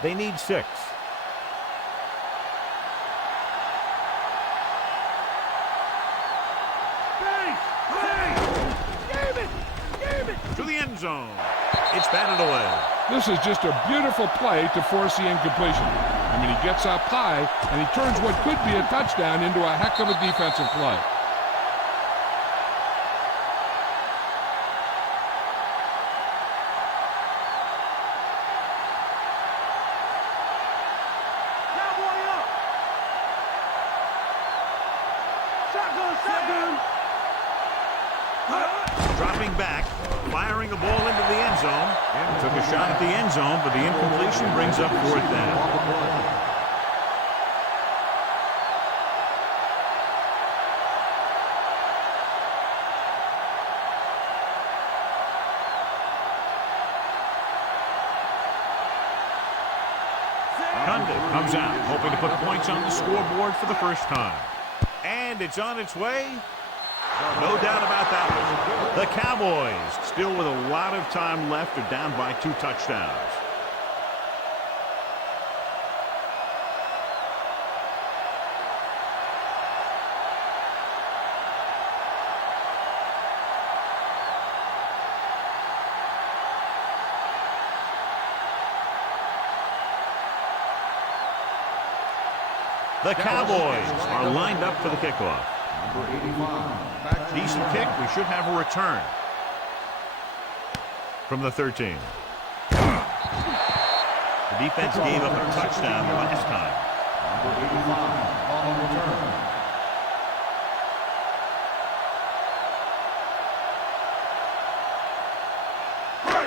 They need 6. To the end zone. It's batted away. This is just a beautiful play to force the incompletion. I mean, he gets up high, and he turns what could be a touchdown into a heck of a defensive play. Dropping back, firing a ball into the end zone. Took a shot at the end zone, but the incompletion brings up 4th down. Condon comes out, hoping to put points on the scoreboard for the first time. And it's on its way. No doubt about that one. The Cowboys, Still with a lot of time left, are down by 2 touchdowns. The Cowboys are lined up for the kickoff. Number 85. Decent kick. We should have a return from the 13. The defense gave up a touchdown the last time. Number 85 on return.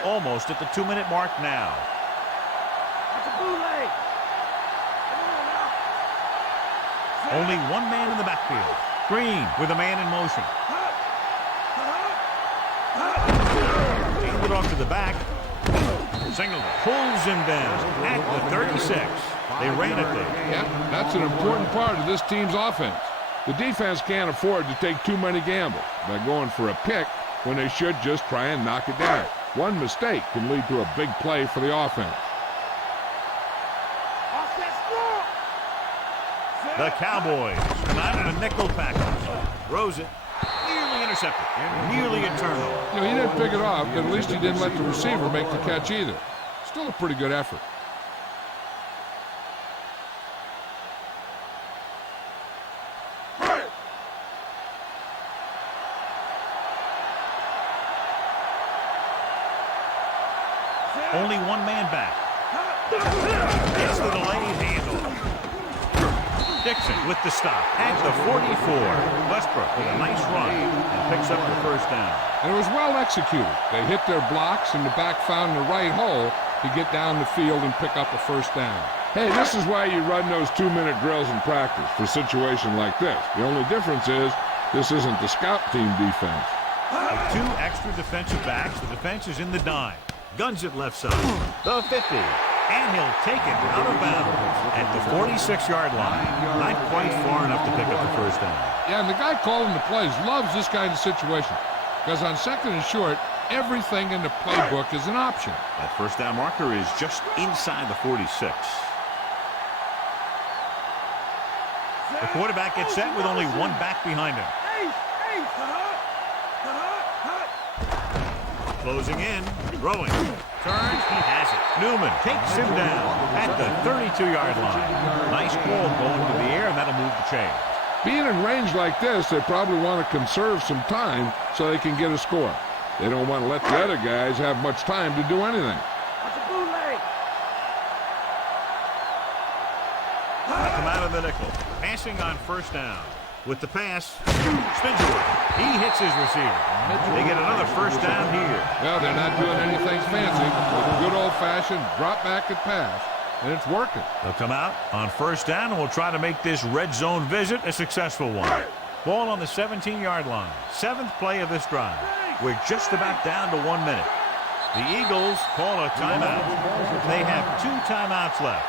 Almost at the 2-minute mark now. Only one man in the backfield. Green with a man in motion. it off to the back. Singleton pulls him down at the 36. They ran it there. Yeah, that's an important part of this team's offense. The defense can't afford to take too many gambles by going for a pick when they should just try and knock it down. One mistake can lead to a big play for the offense. The Cowboys come out in a nickel package. Throws it. Nearly intercepted. And nearly a turnover. You know, he didn't pick it off, but at least he didn't let the receiver make the catch either. Still a pretty good effort. Only one man back. It's the delayed handoff. Dixon with the stop at the 44. Westbrook with a nice run and picks up the first down. And it was well executed. They hit their blocks and the back found the right hole to get down the field and pick up a first down. Hey, this is why you run those 2-minute drills in practice for a situation like this. The only difference is this isn't the scout team defense. With 2 extra defensive backs, the defense is in the dime. Guns it left side. The 50. And he'll take it out of bounds at the 46-yard line. Not quite far enough to pick up the first down. Yeah, and the guy calling the plays loves this kind of situation because on second and short, everything in the playbook is an option. That first down marker is just inside the 46. The quarterback gets set with only one back behind him. Closing in, throwing, turns, he has it. Newman takes him down at the 32-yard line. Nice ball going to the air, and that'll move the chains. Being in range like this, they probably want to conserve some time so they can get a score. They don't want to let the other guys have much time to do anything. Come out of the nickel, passing on first down. With the pass, Spinsworth. He hits his receiver. They get another first down here. Well, they're not doing anything fancy. With a good old-fashioned drop back and pass, and it's working. They'll come out on first down, and we'll try to make this red zone visit a successful one. Ball on the 17-yard line. 7th play of this drive. We're just about down to 1 minute. The Eagles call a timeout. They have 2 timeouts left.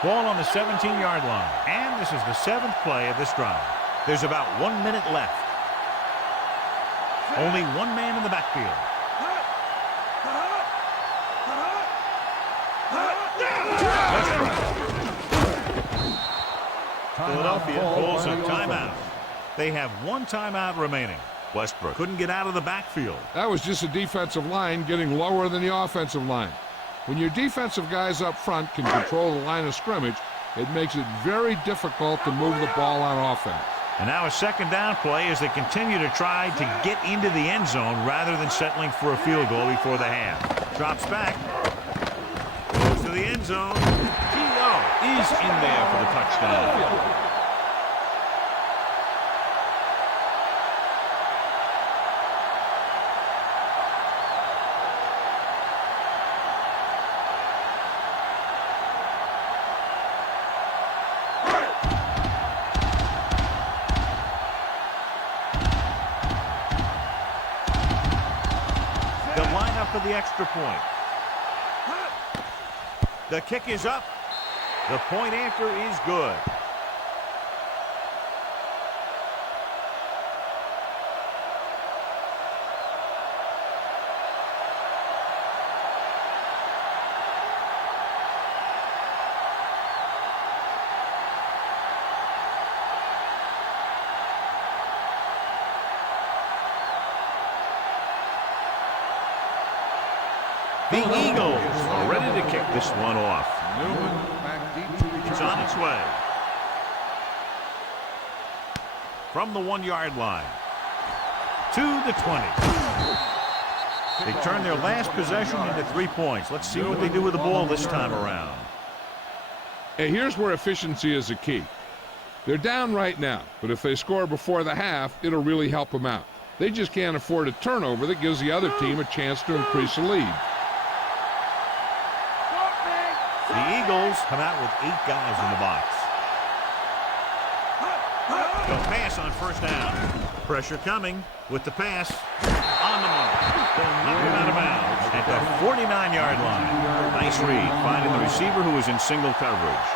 Ball on the 17-yard line. And this is the 7th play of this drive. There's about 1 minute left. Only one man in the backfield. Philadelphia calls a timeout. They have 1 timeout remaining. Westbrook couldn't get out of the backfield. That was just a defensive line getting lower than the offensive line. When your defensive guys up front can control the line of scrimmage, it makes it very difficult to move the ball on offense. And now a second down play as they continue to try to get into the end zone rather than settling for a field goal before the half. Drops back. Goes to the end zone. T.O. is in there for the touchdown. For the extra point. The kick is up. The point after is good. The Eagles are ready to kick this one off. Newman back deep to return. It's on its way. From the 1-yard line to the 20. They turn their last possession into 3 points. Let's see what they do with the ball this time around. Hey, here's where efficiency is a key. They're down right now, but if they score before the half, it'll really help them out. They just can't afford a turnover that gives the other team a chance to increase the lead. The Eagles come out with 8 guys in the box. They'll pass on first down. Pressure coming with the pass. On the mark. They'll knock him out of bounds at the 49-yard line. Nice read, finding the receiver who was in single coverage.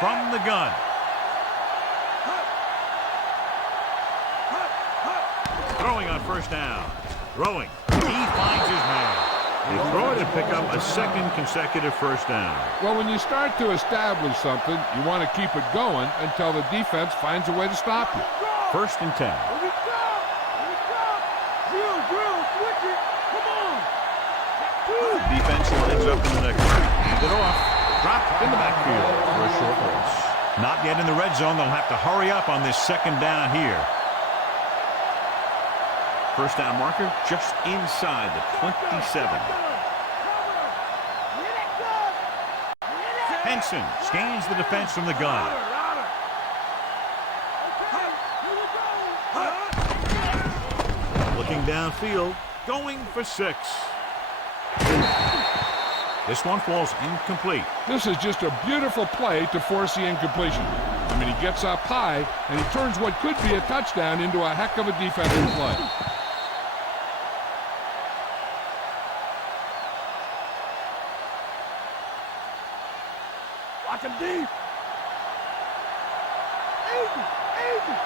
From the gun. Throwing on first down. Throwing. He finds his man. They throw it and pick up a second consecutive first down. Well, when you start to establish something, you want to keep it going until the defense finds a way to stop you. First and 10. Defense lines up in the next. Hand it off. Dropped in the backfield for a short loss. Not yet in the red zone. They'll have to hurry up on this second down here. First down marker just inside the 27. Henson scans the defense from the gun. Looking downfield, going for 6. This one falls incomplete. This is just a beautiful play to force the incompletion. I mean, he gets up high, and he turns what could be a touchdown into a heck of a defensive play. Lock him deep. Easy, easy.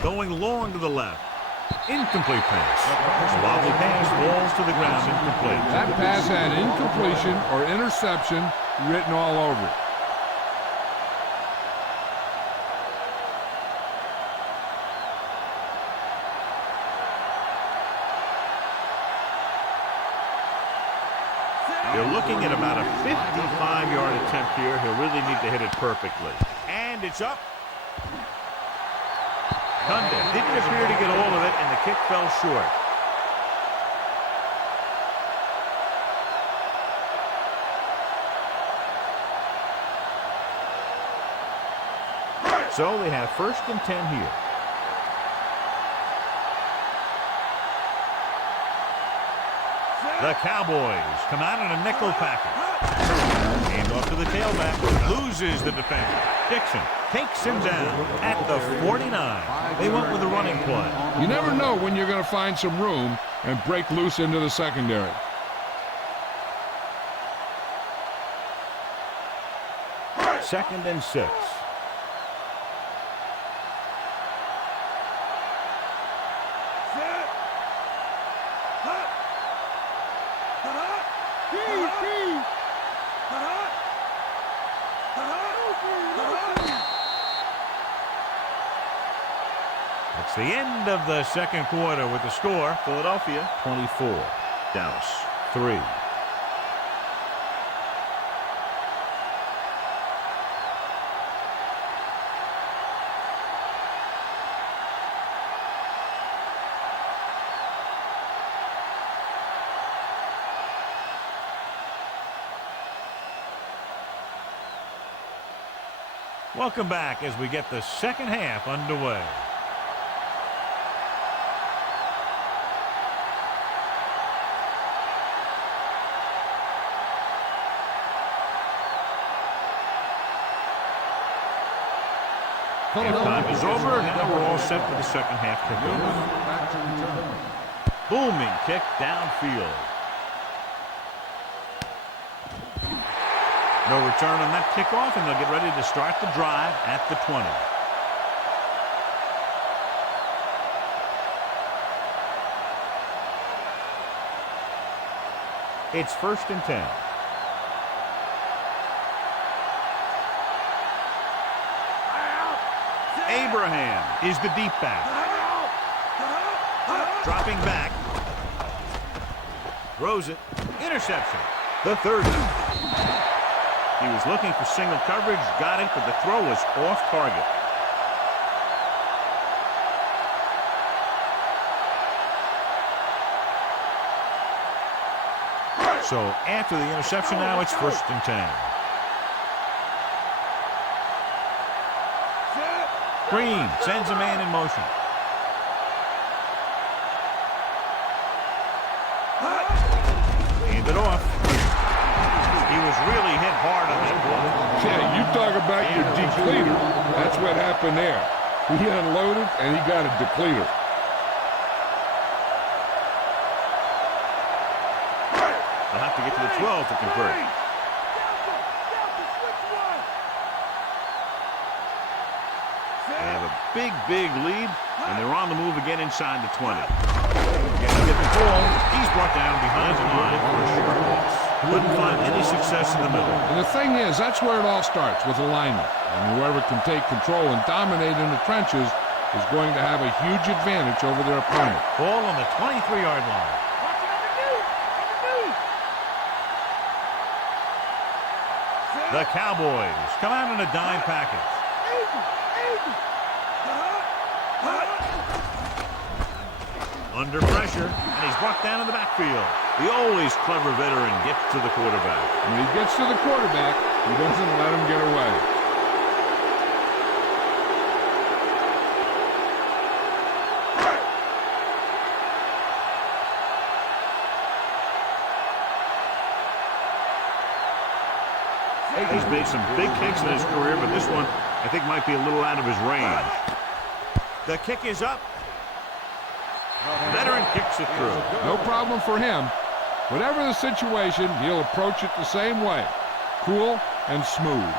Going long to the left. Incomplete pass. Wobbly pass falls to the ground incomplete. That pass had incompletion or interception written all over it. They're looking at about a 55-yard attempt here. He'll really need to hit it perfectly. And it's up. Cundiff didn't appear to get all of it, and the kick fell short. So they have first and 10 here. The Cowboys come out in a nickel package. Hand off to the tailback. Loses the defender. Dixon takes him down at the 49. They went with the running play. You never know when you're going to find some room and break loose into the secondary. Second and 6. It's the end of the second quarter with the score. Philadelphia 24, Dallas 3. Welcome back as we get the second half underway. Halftime is over. Now we're all set for the second half kickoff. Booming kick downfield. No return on that kickoff, and they'll get ready to start the drive at the 20. It's first and 10. Abraham is the deep back. Dropping back. Throws it. Interception. The 30. He was looking for single coverage, got it, but the throw was off target. So after the interception now, it's first and 10. Green sends a man in motion. Hand it off. He was really hit hard on that blow. Yeah, you talk about your depleter. That's what happened there. He unloaded, and he got a depleter. They'll have to get to the 12 to convert. They have a big lead, and they're on the move again inside the 20. Again, to get the ball. He's brought down behind the line for a short loss. Couldn't find any success in the middle. And the thing is, that's where it all starts, with alignment. And whoever can take control and dominate in the trenches is going to have a huge advantage over their opponent. Ball on the 23-yard line. The Cowboys come out in a dime package. Under pressure, and he's brought down in the backfield. The always clever veteran gets to the quarterback. When he gets to the quarterback, he doesn't let him get away. He's made some big kicks in his career, but this one, I think, might be a little out of his range. The kick is up. Veteran kicks it through. No problem for him. Whatever the situation, he'll approach it the same way. Cool and smooth.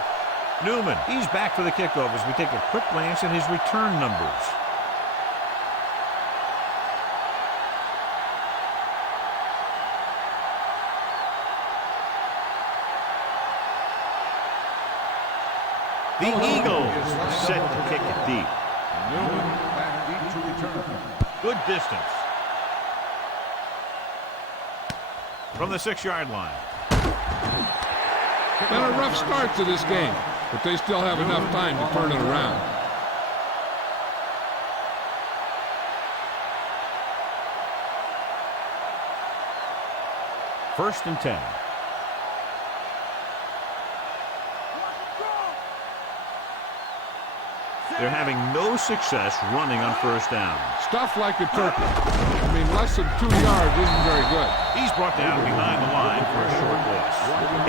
Newman, he's back for the kickoff as we take a quick glance at his return numbers. The Eagles set to kick it deep. Newman back deep to return. Good distance. From the 6-yard line. Been a rough start to this game, but they still have enough time to turn it around. First and 10. They're having no success running on first down. Stuff like a turkey. I mean, less than 2 yards isn't very good. He's brought down behind the line for a short loss.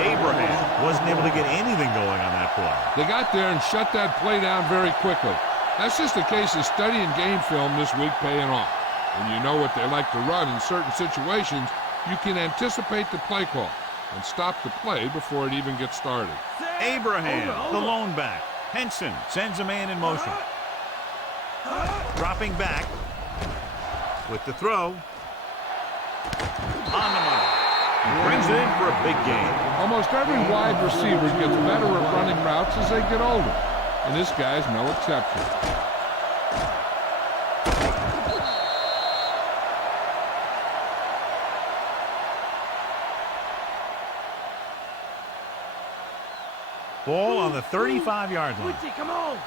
Abraham wasn't able to get anything going on that play. They got there and shut that play down very quickly. That's just a case of studying game film this week paying off. When you know what they like to run in certain situations, you can anticipate the play call and stop the play before it even gets started. Abraham, the lone back. Henson sends a man in motion. Dropping back with the throw. On the mark. He brings it in for a big gain. Almost every wide receiver gets better at running routes as they get older, and this guy's no exception. Ball on the 35-yard line. Come on.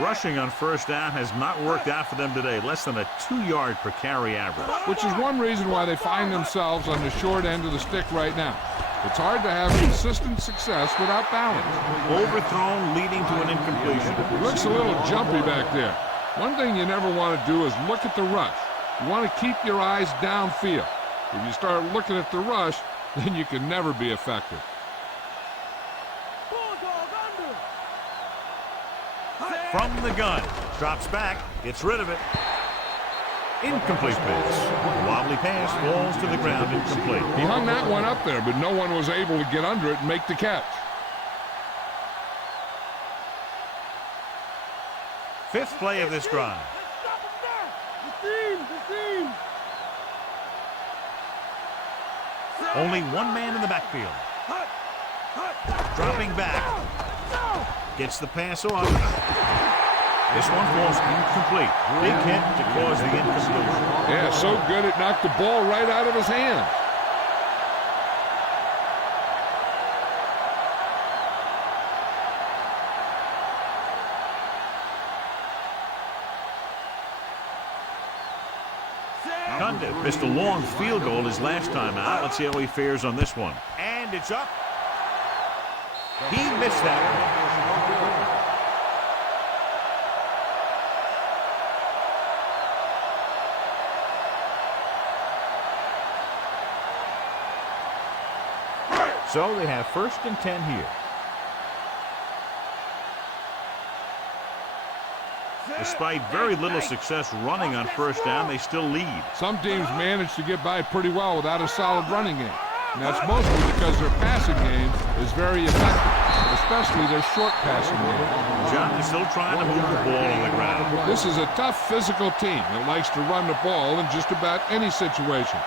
Rushing on first down has not worked out for them today. Less than a 2-yard per carry average. Which is one reason why they find themselves on the short end of the stick right now. It's hard to have consistent success without balance. Overthrown, leading to an incompletion. It looks a little jumpy back there. One thing you never want to do is look at the rush. You want to keep your eyes downfield. If you start looking at the rush, then you can never be effective. From the gun, drops back, gets rid of it. Incomplete pass. Wobbly pass falls to the ground, incomplete. He hung that one up there, but no one was able to get under it and make the catch. Fifth play of this drive. Only one man in the backfield. Dropping back. Gets the pass off. This one falls incomplete. Big hit to cause the incompletion. Yeah, so good it knocked the ball right out of his hands. Cundiff missed a long field goal his last time out. Let's see how he fares on this one. And it's up. He missed that one. So they have 1st and 10 here. Despite very little success running on 1st down, they still lead. Some teams manage to get by pretty well without a solid running game. And that's mostly because their passing game is very effective, especially their short passing game. John is still trying to move the ball on the ground. This is a tough physical team that likes to run the ball in just about any situation.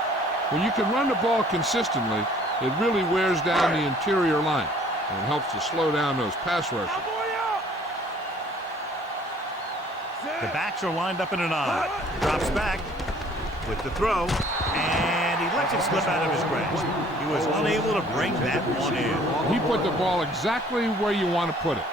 When you can run the ball consistently, it really wears down the interior line, and it helps to slow down those pass rushers. The backs are lined up in an I. Drops back with the throw, and he lets it slip out of his grasp. He was unable to bring that one in. He put the ball exactly where you want to put it.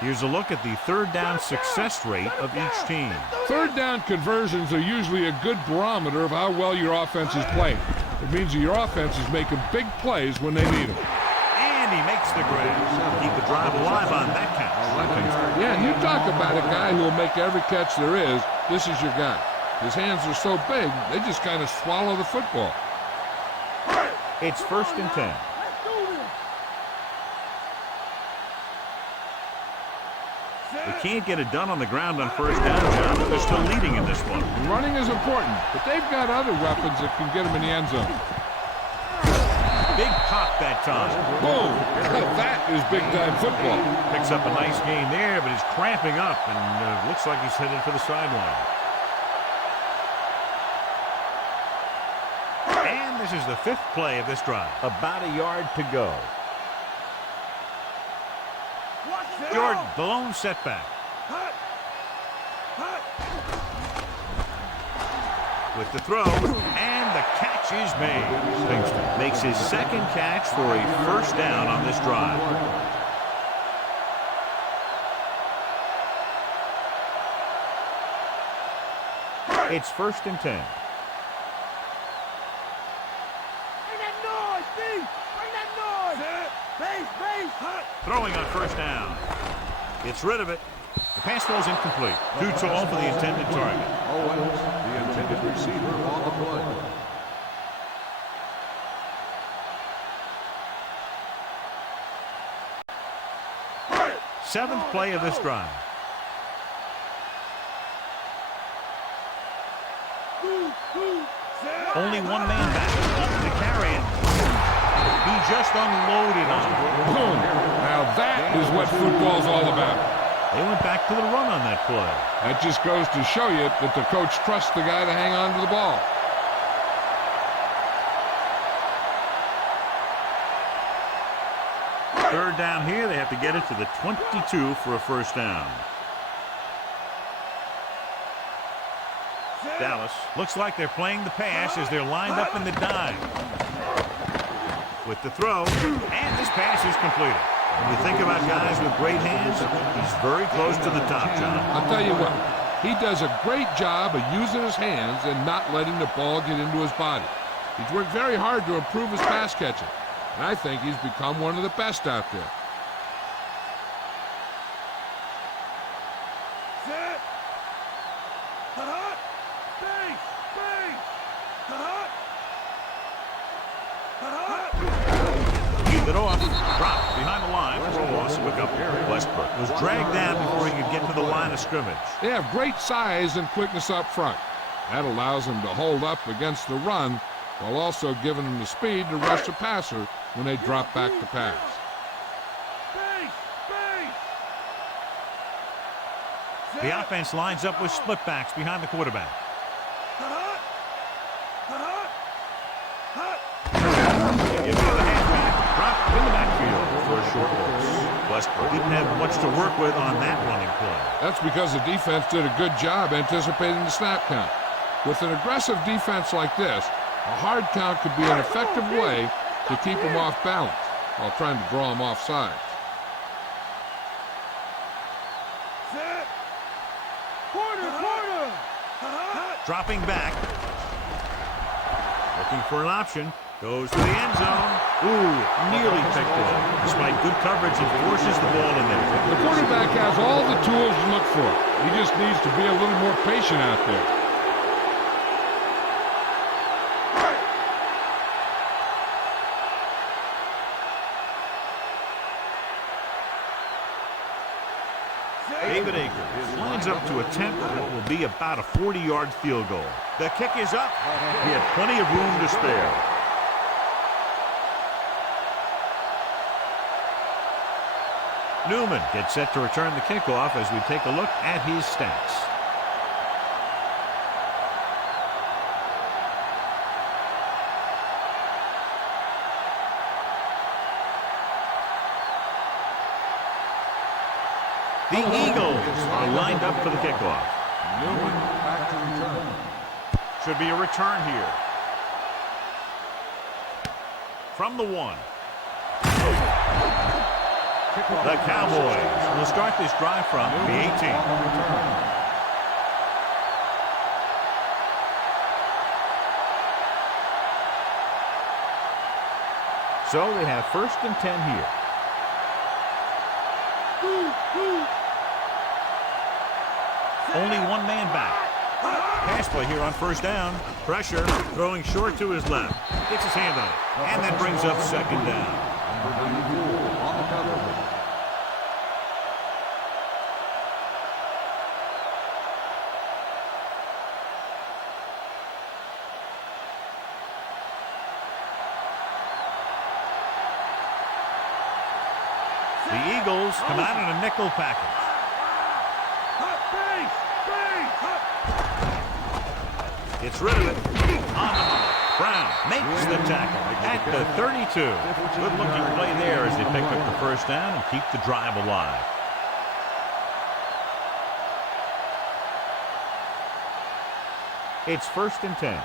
Here's a look at the 3rd down success rate of each team. 3rd down conversions are usually a good barometer of how well your offense is playing. It means that your offense is making big plays when they need them. And he makes the grab. Keep the drive alive on that catch. Yeah, and you talk about a guy who will make every catch there is. This is your guy. His hands are so big, they just kind of swallow the football. It's 1st and 10. They can't get it done on the ground on 1st down, John, but they're still leading in this one. Running is important, but they've got other weapons that can get them in the end zone. Big pop that time. Boom! That is big-time football. Picks up a nice gain there, but he's cramping up, and looks like he's headed for the sideline. And this is the 5th play of this drive. About a yard to go. Jordan, the lone setback. With the throw, and the catch is made. Pinkston makes his 2nd catch for a 1st down on this drive. It's 1st and 10. Throwing on 1st down. Gets rid of it. The pass ball is incomplete. Too tall for the intended target. Owens, the intended receiver on the play. Seventh play of this drive. Only one man back to carry it. He just unloaded on him. Boom! Now that is what football's all about. They went back to the run on that play. That just goes to show you that the coach trusts the guy to hang on to the ball. Third down here, they have to get it to the 22 for a 1st down. Dallas looks like they're playing the pass as they're lined up in the dime. With the throw, and this pass is completed. When you think about guys with great hands, he's very close to the top, John. I'll tell you what, he does a great job of using his hands and not letting the ball get into his body. He's worked very hard to improve his pass catching, and I think he's become one of the best out there. It off, dropped behind the line for a loss of a couple. Westbrook was dragged down before he could get to the line of scrimmage. They have great size and quickness up front. That allows them to hold up against the run while also giving them the speed to rush the passer when they drop back to pass. The offense lines up with split backs behind the quarterback. Give it to the halfback. Dropped in the backfield for a short loss. Westbrook didn't have much to work with on that running play. That's because the defense did a good job anticipating the snap count. With an aggressive defense like this, a hard count could be an effective way to keep them off balance while trying to draw them off sides. Dropping back. The Looking for an option. Goes to the end zone. Ooh, nearly picked it up. Despite good coverage, it forces the ball in there. The quarterback has all the tools to look for. He just needs to be a little more patient out there. David Akers lines up to attempt what will be about a 40-yard field goal. The kick is up. He had plenty of room to spare. Newman gets set to return the kickoff as we take a look at his stats. The Eagles are lined up for the kickoff. Newman back to return. Should be a return here. From the 1. The Cowboys will start this drive from the 18. So they have 1st and 10 here. Only one man back. Pass play here on 1st down. Pressure, throwing short to his left. Gets his hand on it. And that brings up 2nd down. On the cover. The Eagles come out in a nickel package. Gets rid of it. On the mark. Brown makes the tackle at the 32. Good looking play there as they pick up the 1st down and keep the drive alive. It's 1st and 10.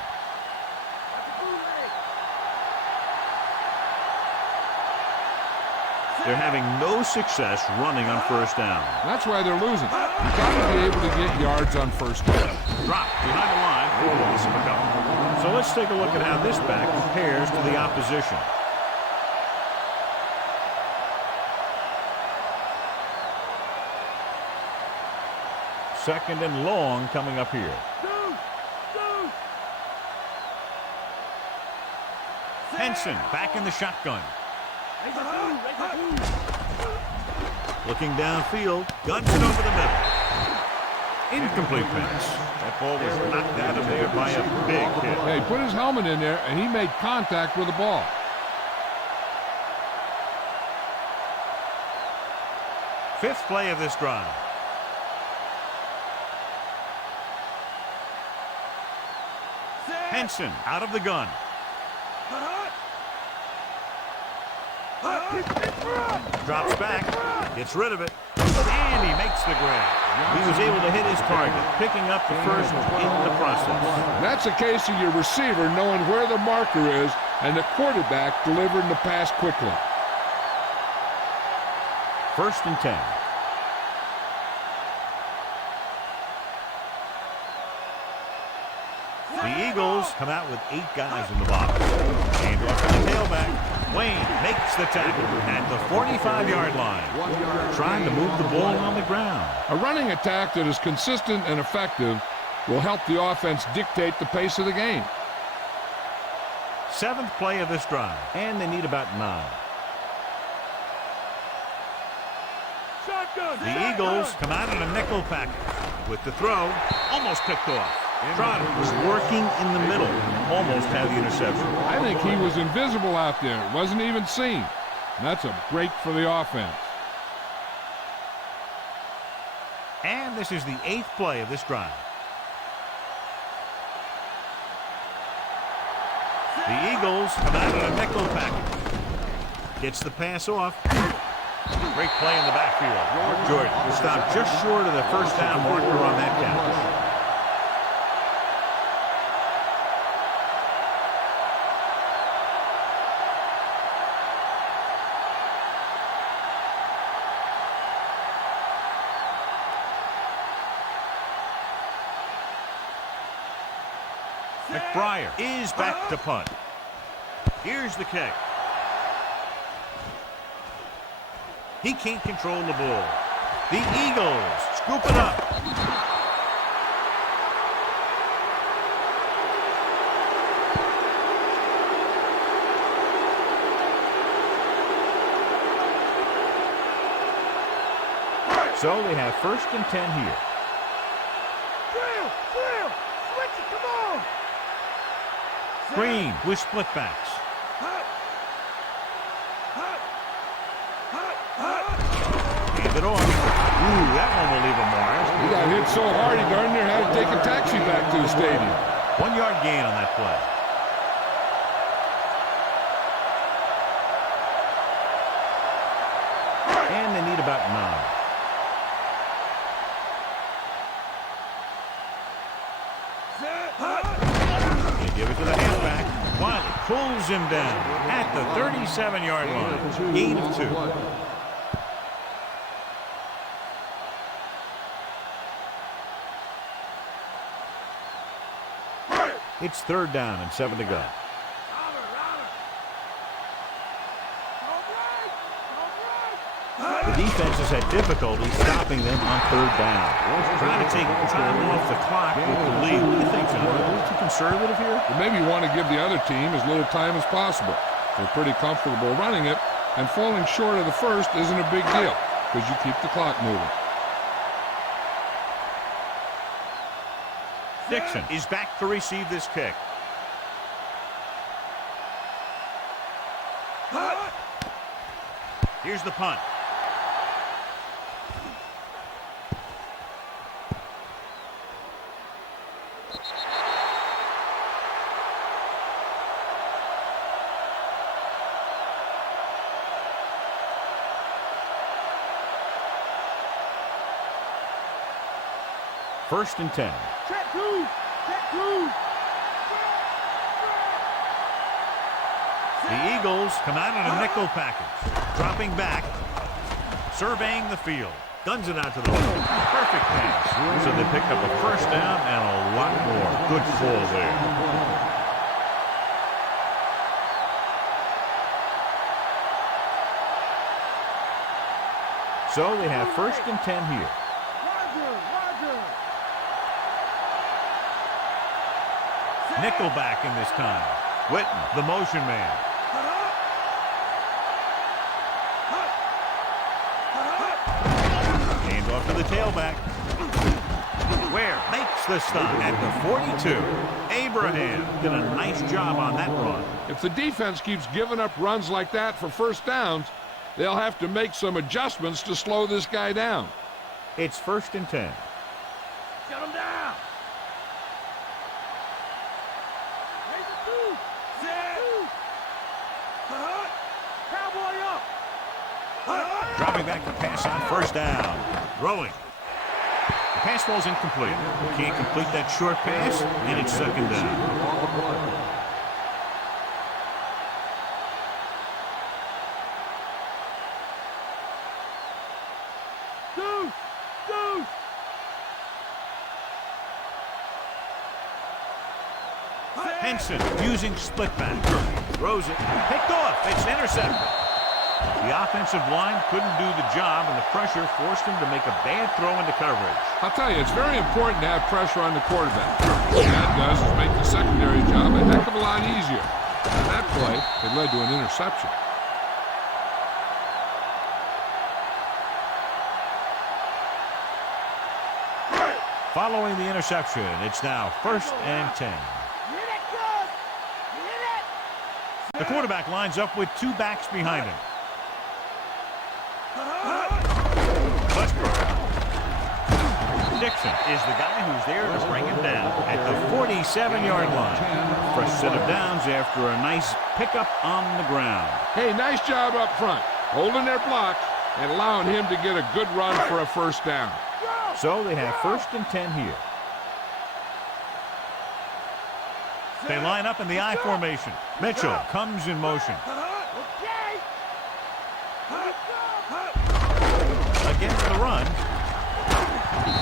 They're having no success running on 1st down. That's why they're losing. You've got to be able to get yards on 1st down. Drop behind the line for a loss of a couple. So let's take a look at how this back compares to the opposition. Second and long coming up here. Henson back in the shotgun. Looking downfield, guns it over the middle. Incomplete pass. That ball was knocked out of there by a big hit. Hey, he put his helmet in there, and he made contact with the ball. Fifth play of this drive. Henson out of the gun. Drops back, gets rid of it, and he makes the grab. He was able to hit his target, picking up the 1st in the process. That's a case of your receiver knowing where the marker is and the quarterback delivering the pass quickly. 1st and 10. The Eagles come out with 8 guys in the box. And off to the tailback. Wayne makes the tackle at the 45-yard line. Trying to move the ball on the ground. A running attack that is consistent and effective will help the offense dictate the pace of the game. 7th play of this drive, and they need about 9. The Eagles come out in a nickel package with the throw, almost picked off. Trotter was working in the middle, almost had the interception. I think he was invisible out there, wasn't even seen. And that's a break for the offense. And this is the 8th play of this drive. The Eagles come out in a nickel package. Gets the pass off. Great play in the backfield. Jordan stopped just short of the 1st down marker on that catch. McBriar is back to punt. Here's the kick. He can't control the ball. The Eagles scoop it up. So they have 1st and 10 here. Drill! Switch it, come on! Green with split backs. Hand it off. Ooh, that one will leave a mark. He got hit so hard he darn near had to take a taxi back to the stadium. 1 yard gain on that play. And they need about 9. They give it to the halfback. Wiley pulls him down at the 37-yard line. Gain of 2. It's 3rd down and 7 to go. The defense has had difficulty stopping them on 3rd down. Trying to take time off the clock with the lead. What do you think, John? A little too conservative here? Well, maybe you want to give the other team as little time as possible. They're pretty comfortable running it, and falling short of the first isn't a big deal because you keep the clock moving. Dixon is back to receive this kick. Here's the punt. First and 10. Check two! The Eagles come out in a nickel package. Dropping back. Surveying the field. Guns it out to the left. Perfect pass. So they pick up a 1st down and a lot more. Good call there. So they have 1st and 10 here. Nickelback in this time. Witten, the motion man. Hand off to the tailback. Ware makes the stop at the 42. Abraham did a nice job on that run. If the defense keeps giving up runs like that for 1st downs, they'll have to make some adjustments to slow this guy down. It's 1st and 10. Shut him down! Cowboy up! Dropping back to pass on 1st down. Throwing. The pass falls incomplete. Can't complete that short pass, and it's 2nd down. Henson using split back. Throws it. Picked off. It's intercepted. The offensive line couldn't do the job, and the pressure forced him to make a bad throw into coverage. I'll tell you, it's very important to have pressure on the quarterback. What that does is make the secondary job a heck of a lot easier. And that play, it led to an interception. Following the interception, it's now 1st and 10. The quarterback lines up with 2 backs behind him. Westbrook. Dixon is the guy who's there to bring him down at the 47-yard line. Fresh set of downs after a nice pickup on the ground. Hey, nice job up front, holding their block and allowing him to get a good run for a 1st down. So they have 1st and 10 here. They line up in the I formation. Mitchell comes in motion. Again for the run.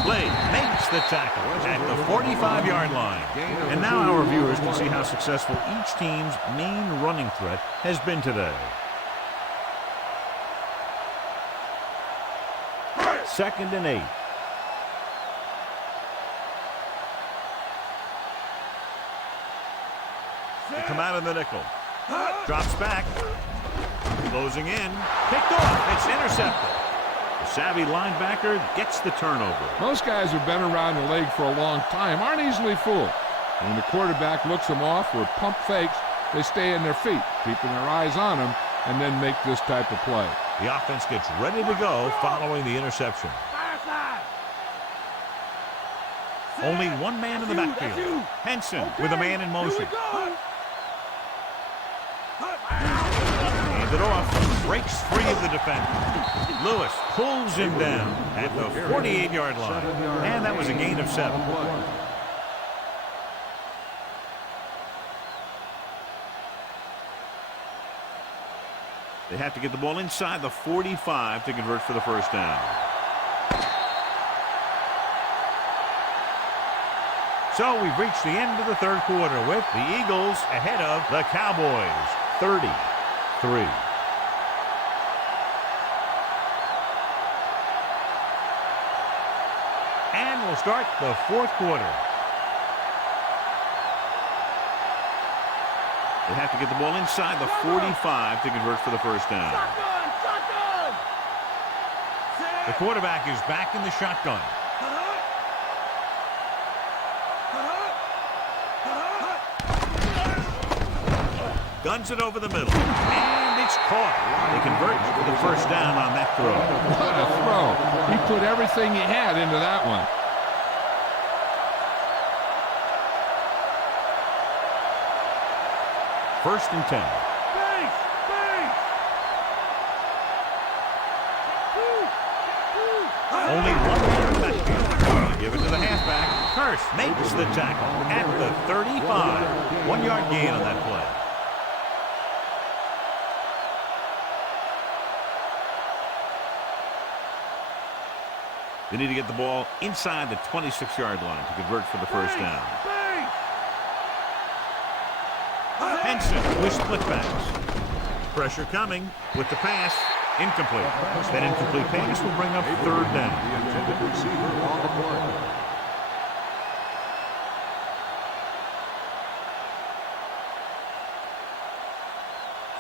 Blade makes the tackle at the 45-yard line. And now our viewers can see how successful each team's main running threat has been today. 2nd and 8. They come out in the nickel. Drops back. Closing in. Picked off. It's intercepted. The savvy linebacker gets the turnover. Most guys who've been around the league for a long time aren't easily fooled. When the quarterback looks them off or pump fakes, they stay in their feet, keeping their eyes on them, and then make this type of play. The offense gets ready to go following the interception. Only one man in the backfield. Henson with a man in motion. Hands it off. Breaks free of the defender. Lewis pulls him down at the 48-yard line. And that was a gain of 7. They have to get the ball inside the 45 to convert for the first down. So we've reached the end of the 3rd quarter with the Eagles ahead of the Cowboys, 33. And we'll start the 4th quarter. They have to get the ball inside the 45 to convert for the first down. The quarterback is back in the shotgun. Guns it over the middle. And it's caught. They convert for the first down on that throw. What a throw. He put everything he had into that one. First and 10. Only one man in the backfield. Give it to the halfback. Hurst makes the tackle at the 35. 1-yard gain on that play. They need to get the ball inside the 26-yard line to convert for the first down. Henson with split backs. Pressure coming with the pass. Incomplete. That incomplete pass will bring up 3rd down. The intended receiver on the play.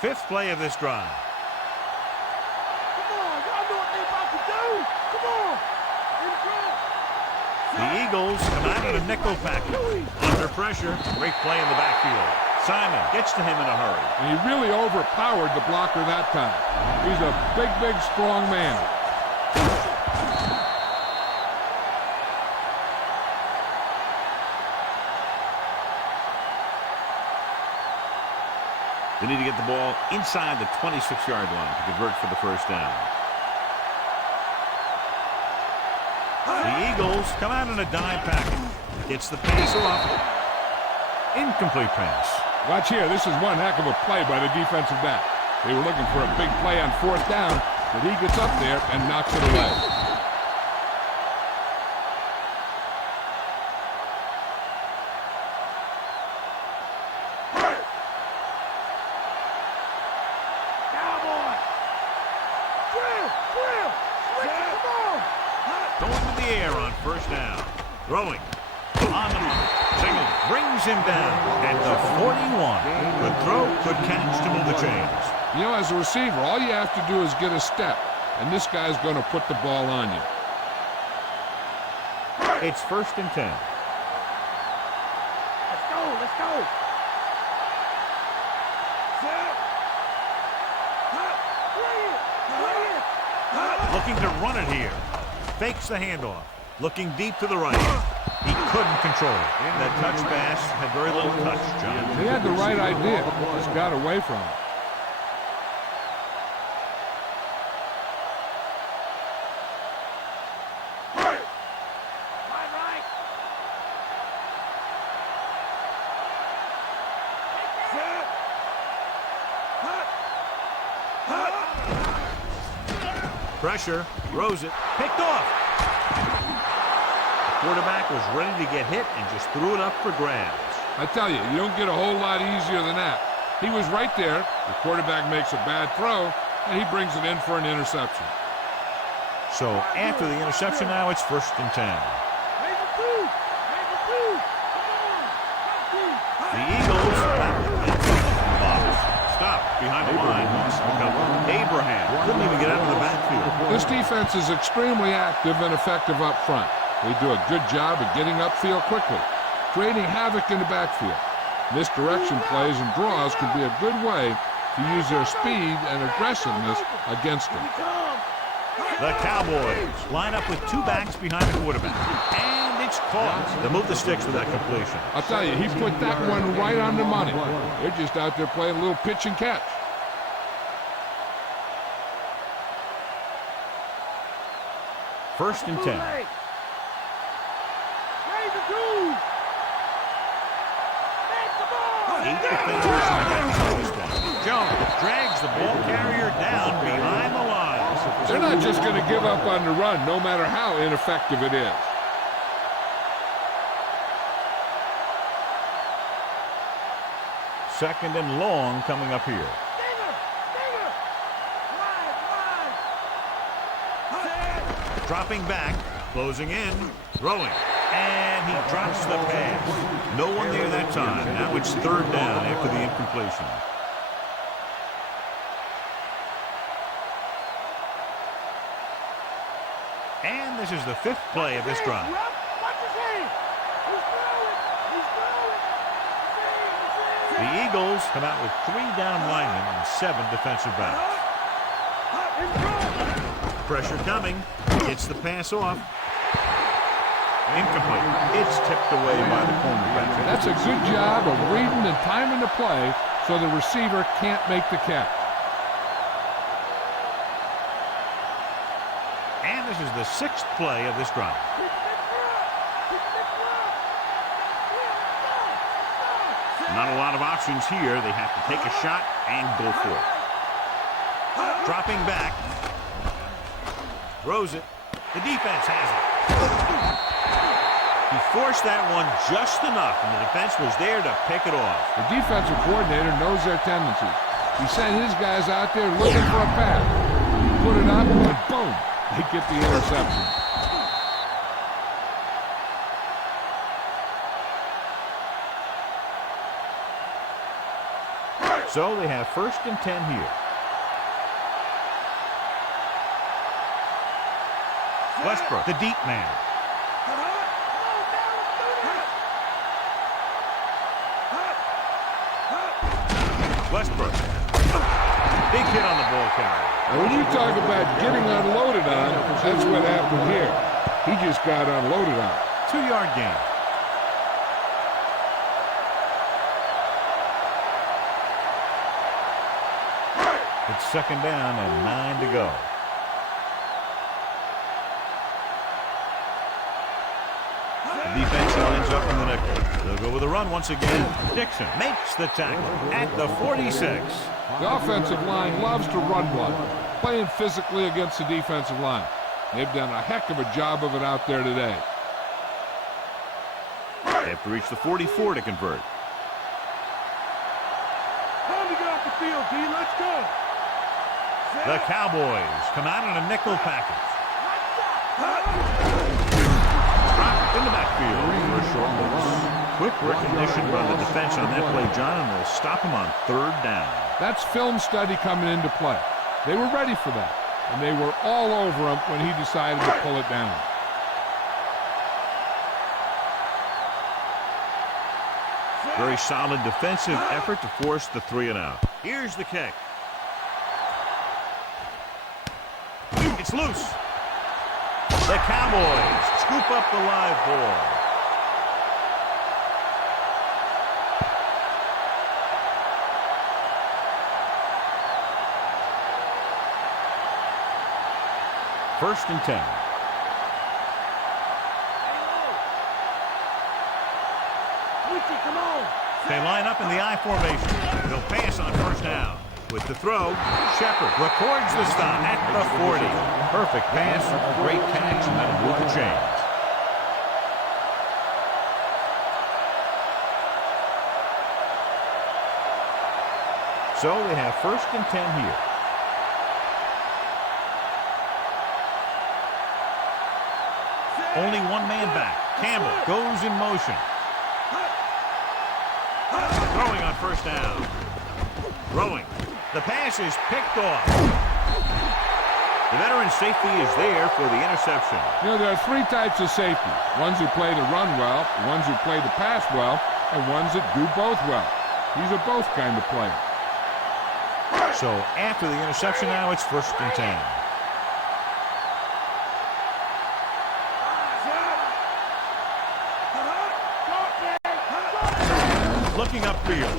Fifth play of this drive. Come on, y'all know what they about to do. Come on. The Eagles come out in a nickel package. Under pressure. Great play in the backfield. Simon gets to him in a hurry. And he really overpowered the blocker that time. He's a big, big, strong man. They need to get the ball inside the 26-yard line to convert for the first down. The Eagles come out in a dime package. Gets the pass off. Incomplete pass. Watch here. This is one heck of a play by the defensive back. They were looking for a big play on 4th down, but he gets up there and knocks it away. Cowboy. Drill. Switch it, come on. Going to the air on first down. Throwing. On the mark. Singleton brings him down at the 41. Good throw, good catch to move the chains. You know, as a receiver, all you have to do is get a step, and this guy's going to put the ball on you. It's 1st and 10. Let's go. Looking to run it here. Fakes the handoff. Looking deep to the right. He couldn't control it. That touch pass had very little touch, John. He had the right idea. Just got away from it. Pressure. Throws it. Picked off. quarterback was ready to get hit and just threw it up for grabs. I tell you, you don't get a whole lot easier than that. He was right there. The quarterback makes a bad throw, and he brings it in for an interception. So after the interception now, it's 1st and 10. The Eagles stop behind the line. Abraham couldn't even get out of the backfield. This defense is extremely active and effective up front. They do a good job of getting upfield quickly, creating havoc in the backfield. Misdirection plays and draws can be a good way to use their speed and aggressiveness against them. The Cowboys line up with 2 backs behind the quarterback. And it's caught. They move the sticks with that completion. I'll tell you, he put that one right on the money. They're just out there playing a little pitch and catch. First and 10. Jones drags the ball carrier down behind the line. They're not just going to give up on the run, no matter how ineffective it is. Second and long coming up here. Dropping back, closing in, throwing. And he drops the pass. No one there that time. Now it's 3rd down after the incompletion. And this is the 5th play of this drive. The Eagles come out with 3 down linemen and 7 defensive backs. Pressure coming. Gets the pass off. Incomplete. It's tipped away by the cornerback. That's a good job of reading and timing the play so the receiver can't make the catch. And this is the 6th play of this drive. Not a lot of options here. They have to take a shot and go for it. Dropping back. Throws it. The defense has it. He forced that one just enough, and the defense was there to pick it off. The defensive coordinator knows their tendencies. He sent his guys out there looking for a pass. Put it up, and boom, they get the interception. So they have 1st and 10 here. Westbrook, the deep man. Westbrook. Big hit on the ball carrier. And when you talk about getting unloaded on, that's what happened here. He just got unloaded on. 2-yard gain. It's 2nd down and 9 to go. The defense lines up in the nickel. They'll go with a run once again. Dixon makes the tackle at the 46. The offensive line loves to run block, playing physically against the defensive line. They've done a heck of a job of it out there today. They have to reach the 44 to convert. Time to get off the field, D. Let's go. The Cowboys come out in a nickel package. Dropped in the backfield for a short loss. Quick recognition by the defense on that play, John, and they'll stop him on 3rd down. That's film study coming into play. They were ready for that, and they were all over him when he decided to pull it down. Very solid defensive effort to force the 3-and-out. Here's the kick. It's loose. The Cowboys scoop up the live ball. First and 10. Come on. They line up in the I formation. They'll pass on 1st down. With the throw, Shepard records the stop at the 40. Perfect pass, great catch, and that'll move the chains. So they have 1st and 10 here. Only one man back. Campbell goes in motion. Throwing on 1st down. Throwing. The pass is picked off. The veteran safety is there for the interception. You know, there are 3 types of safety. Ones who play the run well, ones who play the pass well, and ones that do both well. These are both kind of players. So after the interception now, it's 1st and 10. Looking upfield.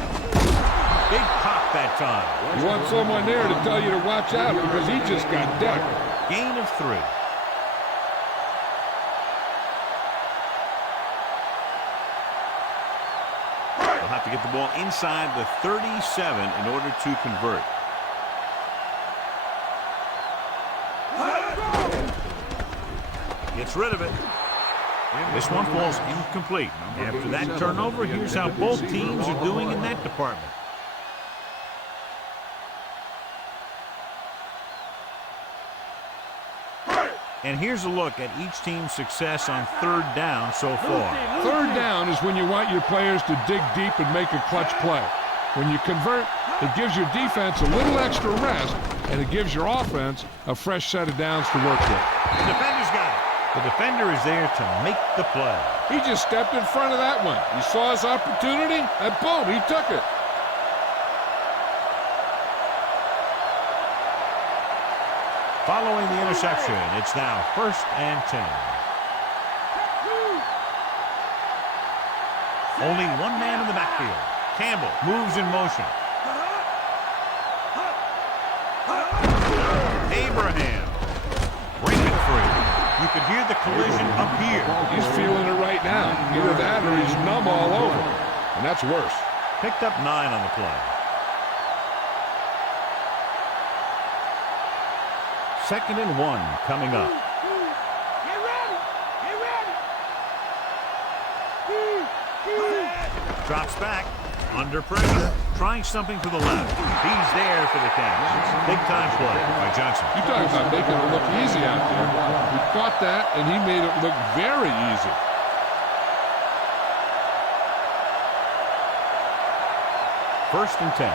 Big pop that time. You want someone there to tell you to watch out because he just got ducked. Gain of 3. They'll have to get the ball inside the 37 in order to convert. Gets rid of it. This one falls incomplete. After that turnover, here's how both teams are doing in that department. And here's a look at each team's success on 3rd down so far. 3rd down is when you want your players to dig deep and make a clutch play. When you convert, it gives your defense a little extra rest, and it gives your offense a fresh set of downs to work with. The defender's got it. The defender is there to make the play. He just stepped in front of that one. He saw his opportunity, and boom, he took it. Following the interception, it's now 1st and 10. Only one man in the backfield. Campbell moves in motion. Abraham breaking free. You could hear the collision up here. He's feeling it right now. Either that or he's numb all over. And that's worse. Picked up 9 on the play. 2nd and 1 coming up. Get ready! Get ready! Drops back. Under pressure. Trying something to the left. He's there for the catch. Big time play by Johnson. You talking about making it look easy out there. He caught that, and he made it look very easy. First and 10.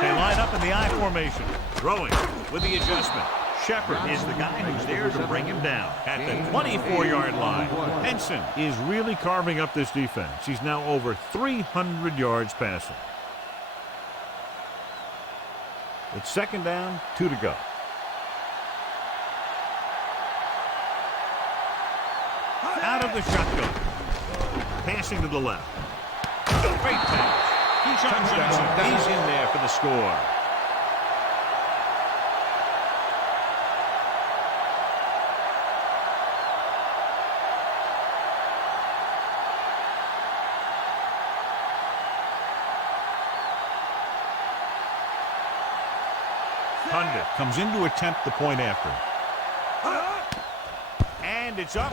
They line up in the I formation. Throwing with the adjustment. Shepard is the guy who's there to bring him down at the 24-yard line. Henson is really carving up this defense. He's now over 300 yards passing. It's 2nd down, 2 to go. Out of the shotgun. Passing to the left. Great pass. Keyshawn Johnson, he's in there for the score. Pundit comes in to attempt the point after. And it's up.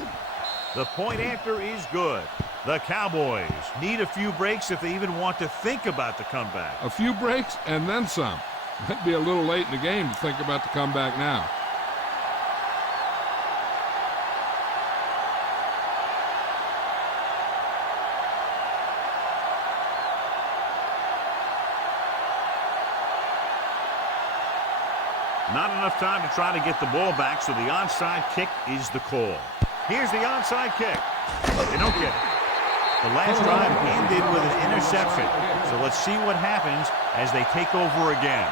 The point after is good. The Cowboys need a few breaks if they even want to think about the comeback. A few breaks and then some. That'd be a little late in the game to think about the comeback now. Not enough time to try to get the ball back, so the onside kick is the call. Here's the onside kick. They don't get it. The last drive ended with an interception. So let's see what happens as they take over again.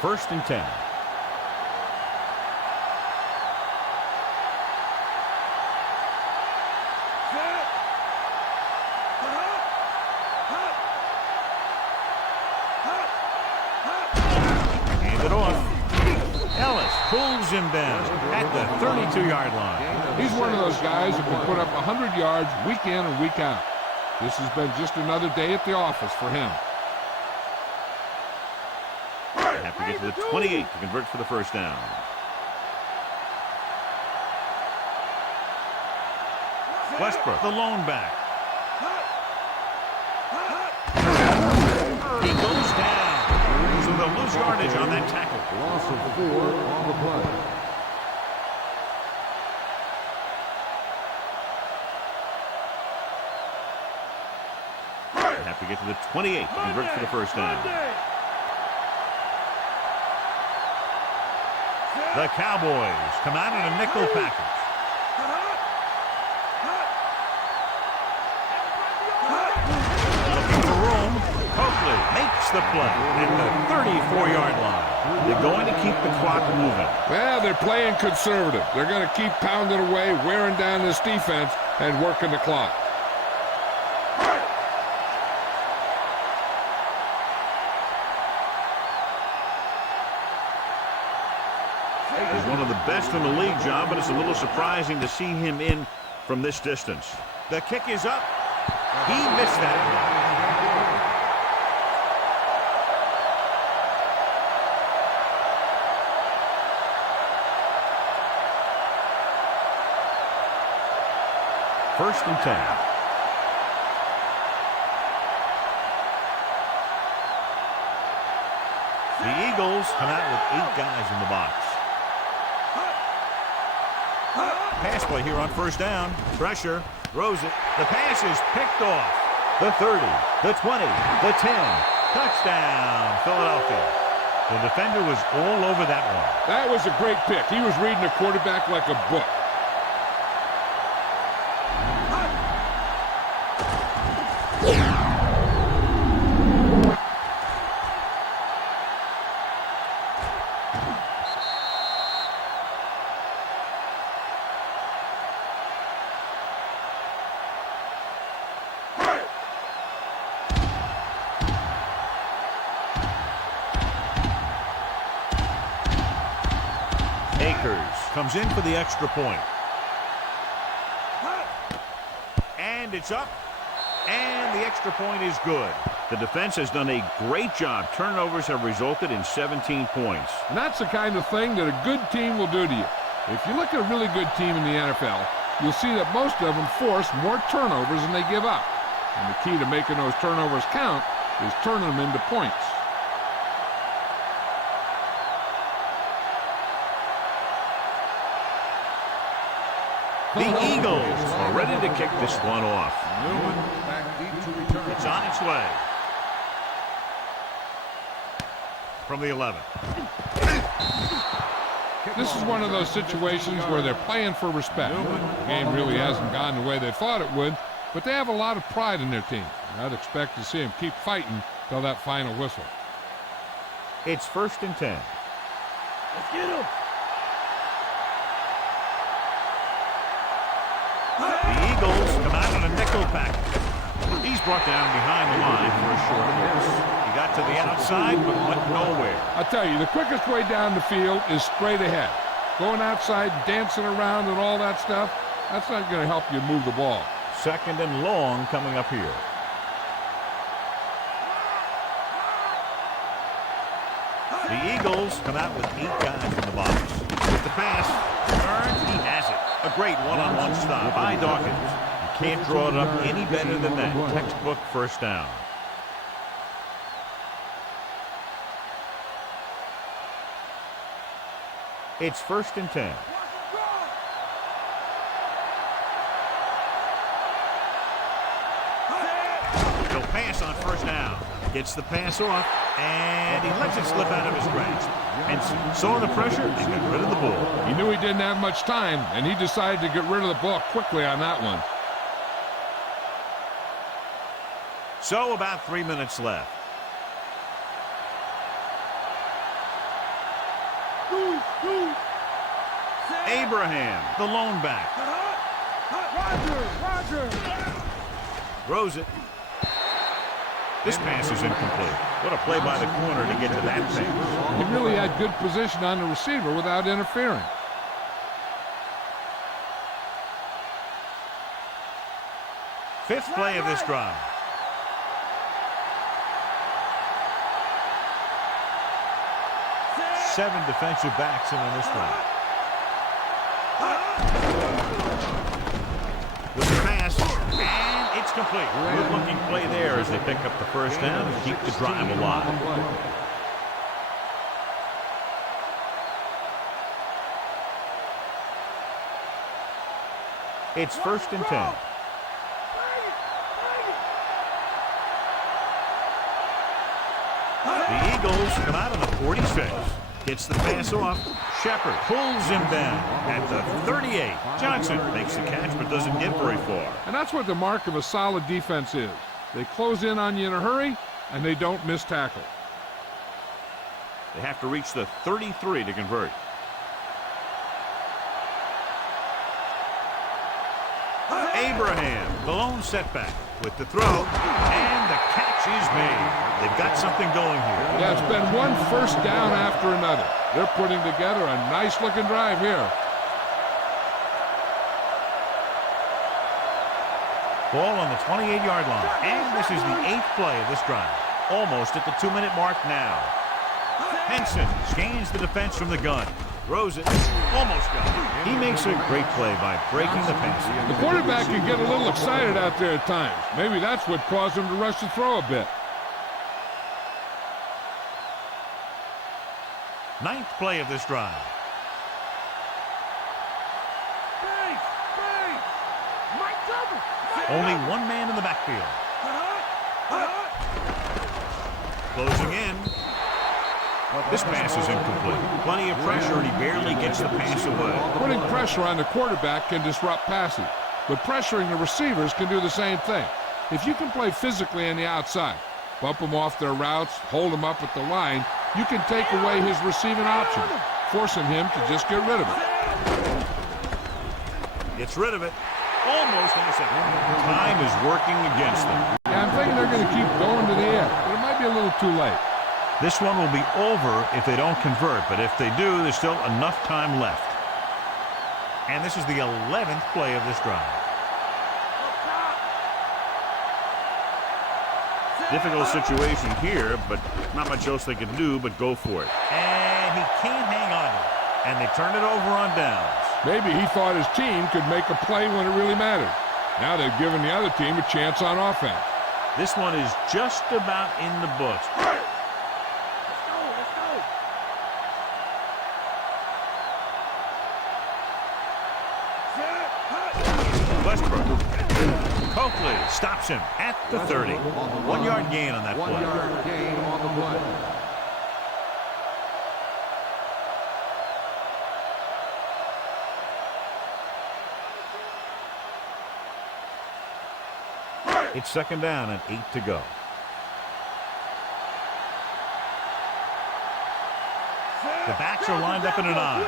First and 10. Pulls him down at the 32-yard line. He's one of those guys who can put up 100 yards week in and week out. This has been just another day at the office for him. They have to get to the 28 to convert for the first down. Westbrook, the lone back. He goes down. So they'll lose yardage on that tackle. Loss of 4 on the play. Have to get to the 28 to convert for the first down. The Cowboys come out in a nickel package. Looking for room. Coakley makes the play at the 34-yard line. They're going to keep the clock moving. Well, they're playing conservative. They're going to keep pounding away, wearing down this defense, and working the clock. He's one of the best in the league, John, but it's a little surprising to see him in from this distance. The kick is up. He missed that. First and 10. The Eagles come out with 8 guys in the box. Pass play here on first down. Pressure. Throws it. The pass is picked off. The 30. The 20. The 10. Touchdown, Philadelphia. The defender was all over that one. That was a great pick. He was reading the quarterback like a book. Comes in for the extra point. And it's up. And the extra point is good. The defense has done a great job. Turnovers have resulted in 17 points. And that's the kind of thing that a good team will do to you. If you look at a really good team in the NFL, you'll see that most of them force more turnovers than they give up. And the key to making those turnovers count is turning them into points. The Eagles are ready to kick this one off. Newman back deep to return. It's on its way. From the 11. This is one of those situations where they're playing for respect. The game really hasn't gone the way they thought it would, but they have a lot of pride in their team. I'd expect to see them keep fighting till that final whistle. It's first and 10. Let's get him. The Eagles come out in a nickel package. He's brought down behind the line for a short loss. He got to the outside, but went nowhere. I tell you, the quickest way down the field is straight ahead. Going outside, dancing around and all that stuff, that's not going to help you move the ball. Second and long coming up here. The Eagles come out with 8 guys in the box. With the pass, Burns, he has it. A great one-on-one stop by Dawkins. You can't draw it up any better than that. Textbook first down. It's first and 10. He'll pass on first down. Gets the pass off, and he lets it slip out of his grasp. And saw the pressure and got rid of the ball. He knew he didn't have much time, and he decided to get rid of the ball quickly on that one. So about 3 minutes left. Abraham, the lone back. Roger. Throws it. This pass is incomplete. What a play by the corner to get to that pass. He really had good position on the receiver without interfering. Fifth play of this drive. Seven defensive backs in on this one. With the pass. pass, and it's complete. Good-looking play there as they pick up the first down and keep the drive alive. It's 1st and 10. The Eagles come out of the 46. Gets the pass off. Shepard pulls him down at the 38. Johnson makes the catch but doesn't get very far. And that's what the mark of a solid defense is. They close in on you in a hurry, and they don't miss tackle. They have to reach the 33 to convert. Abraham, the lone setback with the throw, and the catch is made. They've got something going here. Yeah, it's been one first down after another. They're putting together a nice-looking drive here. Ball on the 28-yard line, and this is the 8th play of this drive. Almost at the 2-minute mark now. Henson scans the defense from the gun. Throws it. Almost got it. He makes a great play by breaking the pass. The quarterback can get a little excited out there at times. Maybe that's what caused him to rush the throw a bit. 9th play of this drive. Only one man in the backfield. Closing in. This pass is incomplete. Plenty of pressure, and he barely gets the pass away. Putting pressure on the quarterback can disrupt passing, but pressuring the receivers can do the same thing. If you can play physically on the outside, bump them off their routes, hold them up at the line, you can take away his receiving option, forcing him to just get rid of it. Gets rid of it. Almost intercepted. Time is working against them. Yeah, I'm thinking they're going to keep going to the end, but it might be a little too late. This one will be over if they don't convert, but if they do, there's still enough time left. And this is the 11th play of this drive. Difficult situation here, but not much else they can do but go for it. And he can't hang on to it. And they turn it over on downs. Maybe he thought his team could make a play when it really mattered. Now they've given the other team a chance on offense. This one is just about in the books. Westbrook. Coakley stops him at the 30. 1 yard gain on that play. 1 yard gain on the play. It's 2nd down and 8 to go. The backs are lined up in an I.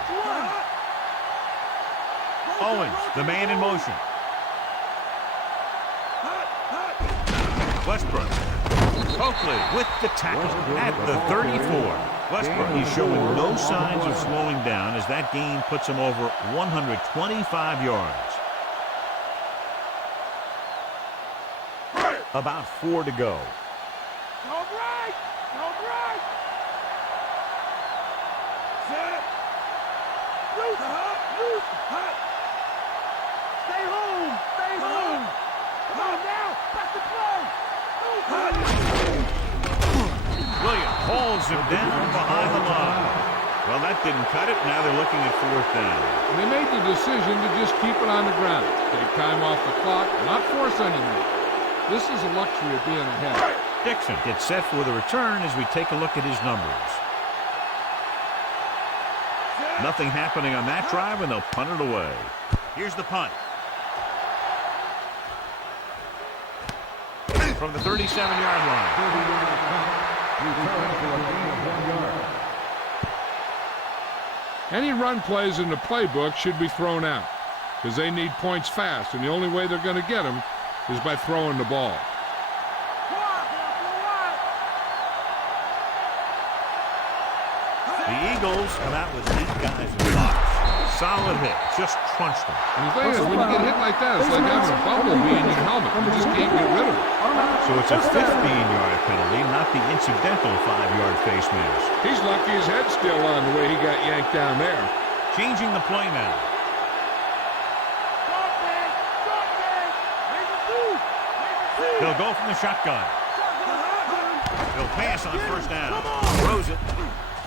Owens, the man in motion. Westbrook. Coakley with the tackle at the 34. Westbrook is showing no signs of slowing down as that gain puts him over 125 yards. About 4 to go. All right! All right! Set! Loose! Loose! Stay home! Stay home! Come on now! That's the play! Williams hauls him down behind the line. Well, that didn't cut it. Now they're looking at 4th down. They made the decision to just keep it on the ground. Take time off the clock, not force anything. This is a luxury of being ahead. Dixon gets set for the return as we take a look at his numbers. Nothing happening on that drive, and they'll punt it away. Here's the punt. From the 37-yard line. 30-yard punt. Return for a gain of 1 yard. Any run plays in the playbook should be thrown out because they need points fast, and the only way they're going to get them is by throwing the ball. The Eagles come out with 8 guys in blocks. Solid hit. Just crunched them. And the thing is, when you get hit like that, it's like having a bumblebee in your helmet. You just can't get rid of it. So it's a 15-yard penalty, not the incidental 5-yard face mask. He's lucky his head's still on the way he got yanked down there. Changing the play now. He'll go from the shotgun. He'll pass on first down. Throws it.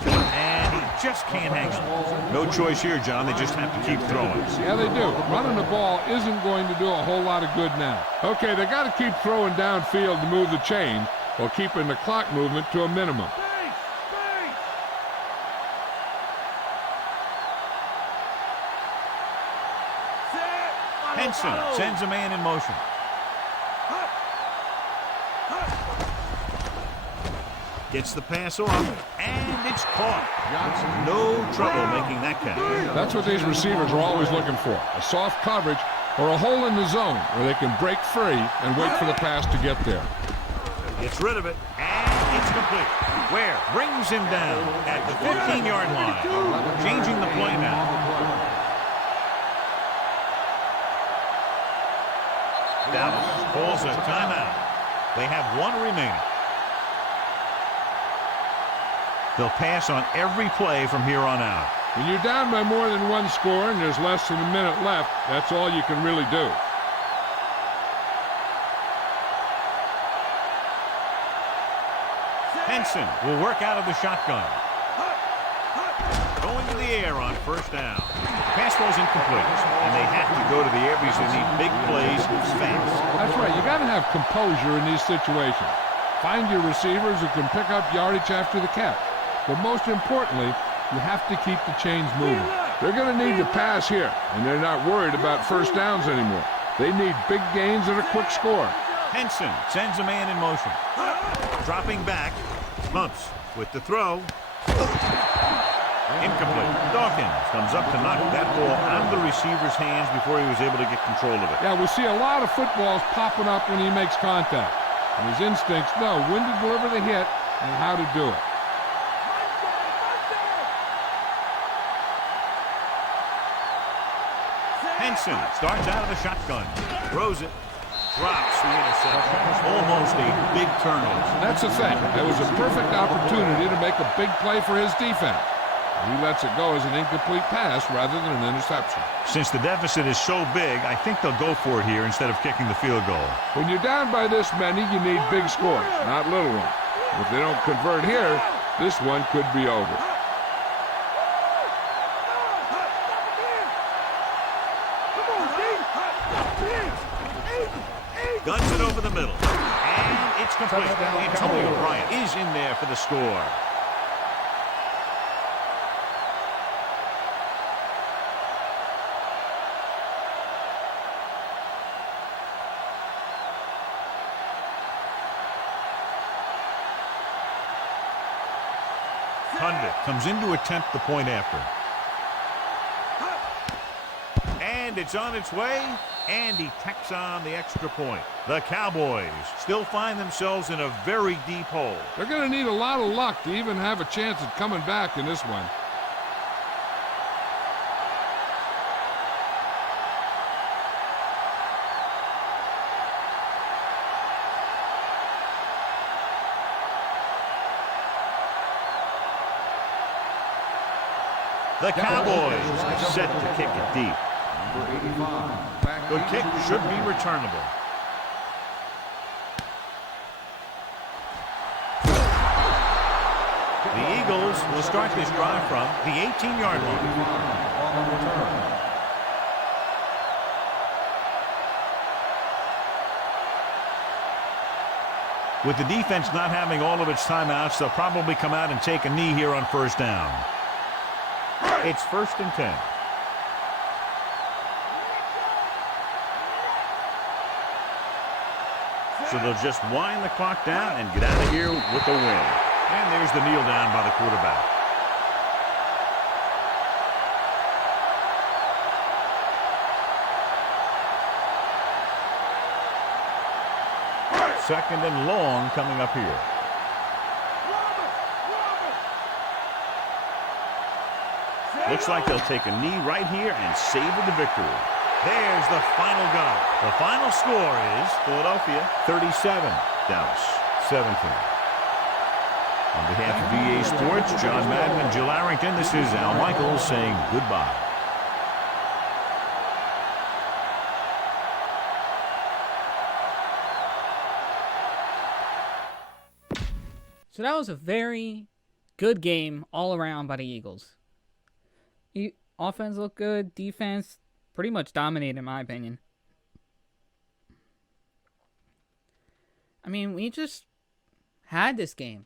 And he just can't hang on. No choice here, John. They just have to keep throwing. Yeah, they do. Running the ball isn't going to do a whole lot of good now. Okay, they got to keep throwing downfield to move the chain while keeping the clock movement to a minimum. Henson sends a man in motion. Gets the pass off, and it's caught. No trouble making that catch. That's what these receivers are always looking for, a soft coverage or a hole in the zone where they can break free and wait for the pass to get there. Gets rid of it, and it's complete. Ware brings him down at the 15-yard line. Changing the play now. Dallas calls a timeout. They have one remaining. They'll pass on every play from here on out. When you're down by more than one score and there's less than a minute left, that's all you can really do. Henson will work out of the shotgun. Going to the air on first down. Pass was incomplete, and they have to go to the air because they need big plays fast. That's right. You got to have composure in these situations. Find your receivers who can pick up yardage after the catch. But most importantly, you have to keep the chains moving. They're going to need to pass here, and they're not worried about first downs anymore. They need big gains and a quick score. Henson sends a man in motion. Dropping back. Mumps with the throw. Incomplete. Dawkins comes up to knock that ball out of the receiver's hands before he was able to get control of it. Yeah, we see a lot of footballs popping up when he makes contact. And his instincts know when to deliver the hit and how to do it. Henson starts out of the shotgun. Throws it. Drops the interception. Almost a big turnover. That's the thing. That was a perfect opportunity to make a big play for his defense. He lets it go as an incomplete pass rather than an interception. Since the deficit is so big, I think they'll go for it here instead of kicking the field goal. When you're down by this many, you need big scores, not little ones. If they don't convert here, this one could be over. Guns it over the middle. And it's complete. Antonio Bryant is in there for the score. Condit comes in to attempt the point after. And it's on its way, and he tacks on the extra point. The Cowboys still find themselves in a very deep hole. They're going to need a lot of luck to even have a chance at coming back in this one. The Cowboys set to kick it deep. The kick should be returnable. The Eagles will start this drive from the 18-yard line. With the defense not having all of its timeouts, they'll probably come out and take a knee here on first down. It's 1st and 10. So they'll just wind the clock down and get out of here with a win. And there's the kneel down by the quarterback. Second and long coming up here. Looks like they'll take a knee right here and savor the victory. There's the final gun. The final score is Philadelphia 37, Dallas 17. On behalf of EA Sports, John Madden and Jill Arrington, this is Al Michaels saying goodbye. So that was a very good game all around by the Eagles. Offense looked good. Defense pretty much dominated, in my opinion. I mean, we just had this game.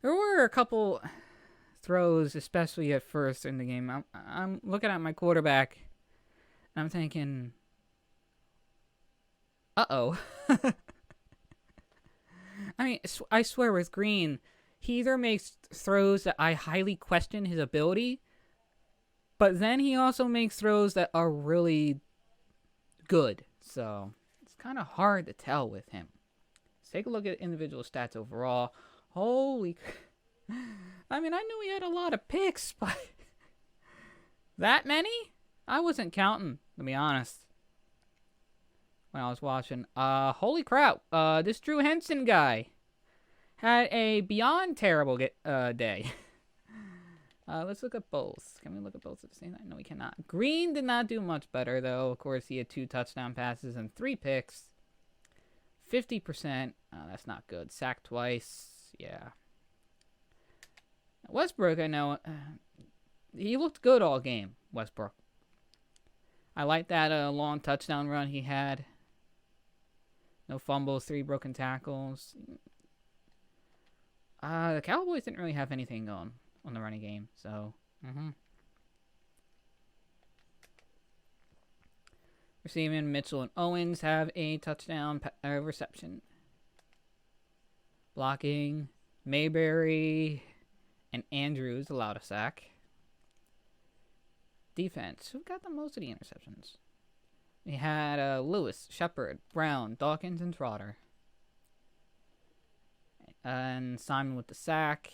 There were a couple throws, especially at first in the game. I'm looking at my quarterback, and I'm thinking, uh-oh. I mean, I swear with Green, he either makes throws that I highly question his ability, but then he also makes throws that are really good. So it's kind of hard to tell with him. Let's take a look at individual stats overall. Holy... I mean, I knew he had a lot of picks, but... that many? I wasn't counting, to be honest, when I was watching. Holy crap. This Drew Henson guy had a beyond terrible day. Let's look at both. Can we look at both at the same time? No, we cannot. Green did not do much better, though. Of course, he had 2 touchdown passes and 3 picks. 50%. That's not good. Sacked twice. Yeah. Westbrook, I know, he looked good all game, Westbrook. I like that long touchdown run he had. No fumbles, 3 broken tackles. The Cowboys didn't really have anything going on the running game, so... Receiving, Mitchell and Owens have a touchdown reception. Blocking, Mayberry and Andrews allowed a sack. Defense, who got the most of the interceptions? We had Lewis, Shepard, Brown, Dawkins, and Trotter. And Simon with the sack.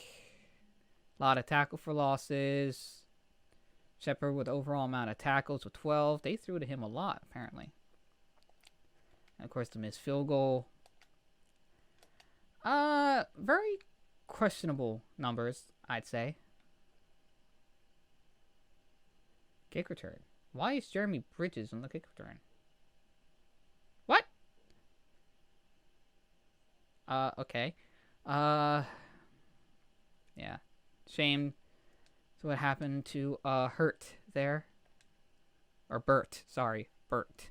A lot of tackle for losses. Shepard with overall amount of tackles with 12. They threw to him a lot, apparently. And of course, the missed field goal. Very questionable numbers, I'd say. Kick return. Why is Jeremy Bridges on the kick return? What? Okay. Yeah. Shame. So what happened to, Hurt there? Or Burt. Sorry. Burt.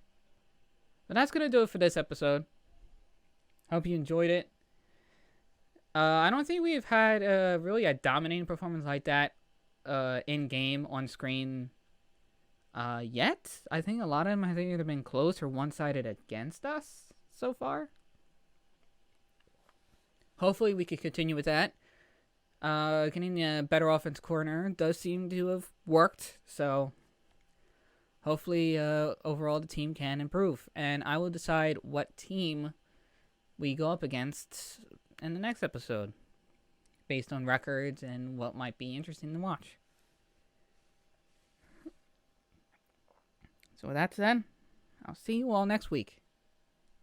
But that's gonna do it for this episode. Hope you enjoyed it. I don't think we've had, really a dominating performance like that, in-game, on-screen, yet. I think a lot of them have either been close or one-sided against us so far. Hopefully we could continue with that. Getting a better offense corner does seem to have worked, so hopefully overall the team can improve. And I will decide what team we go up against in the next episode, based on records and what might be interesting to watch. So with that said, I'll see you all next week.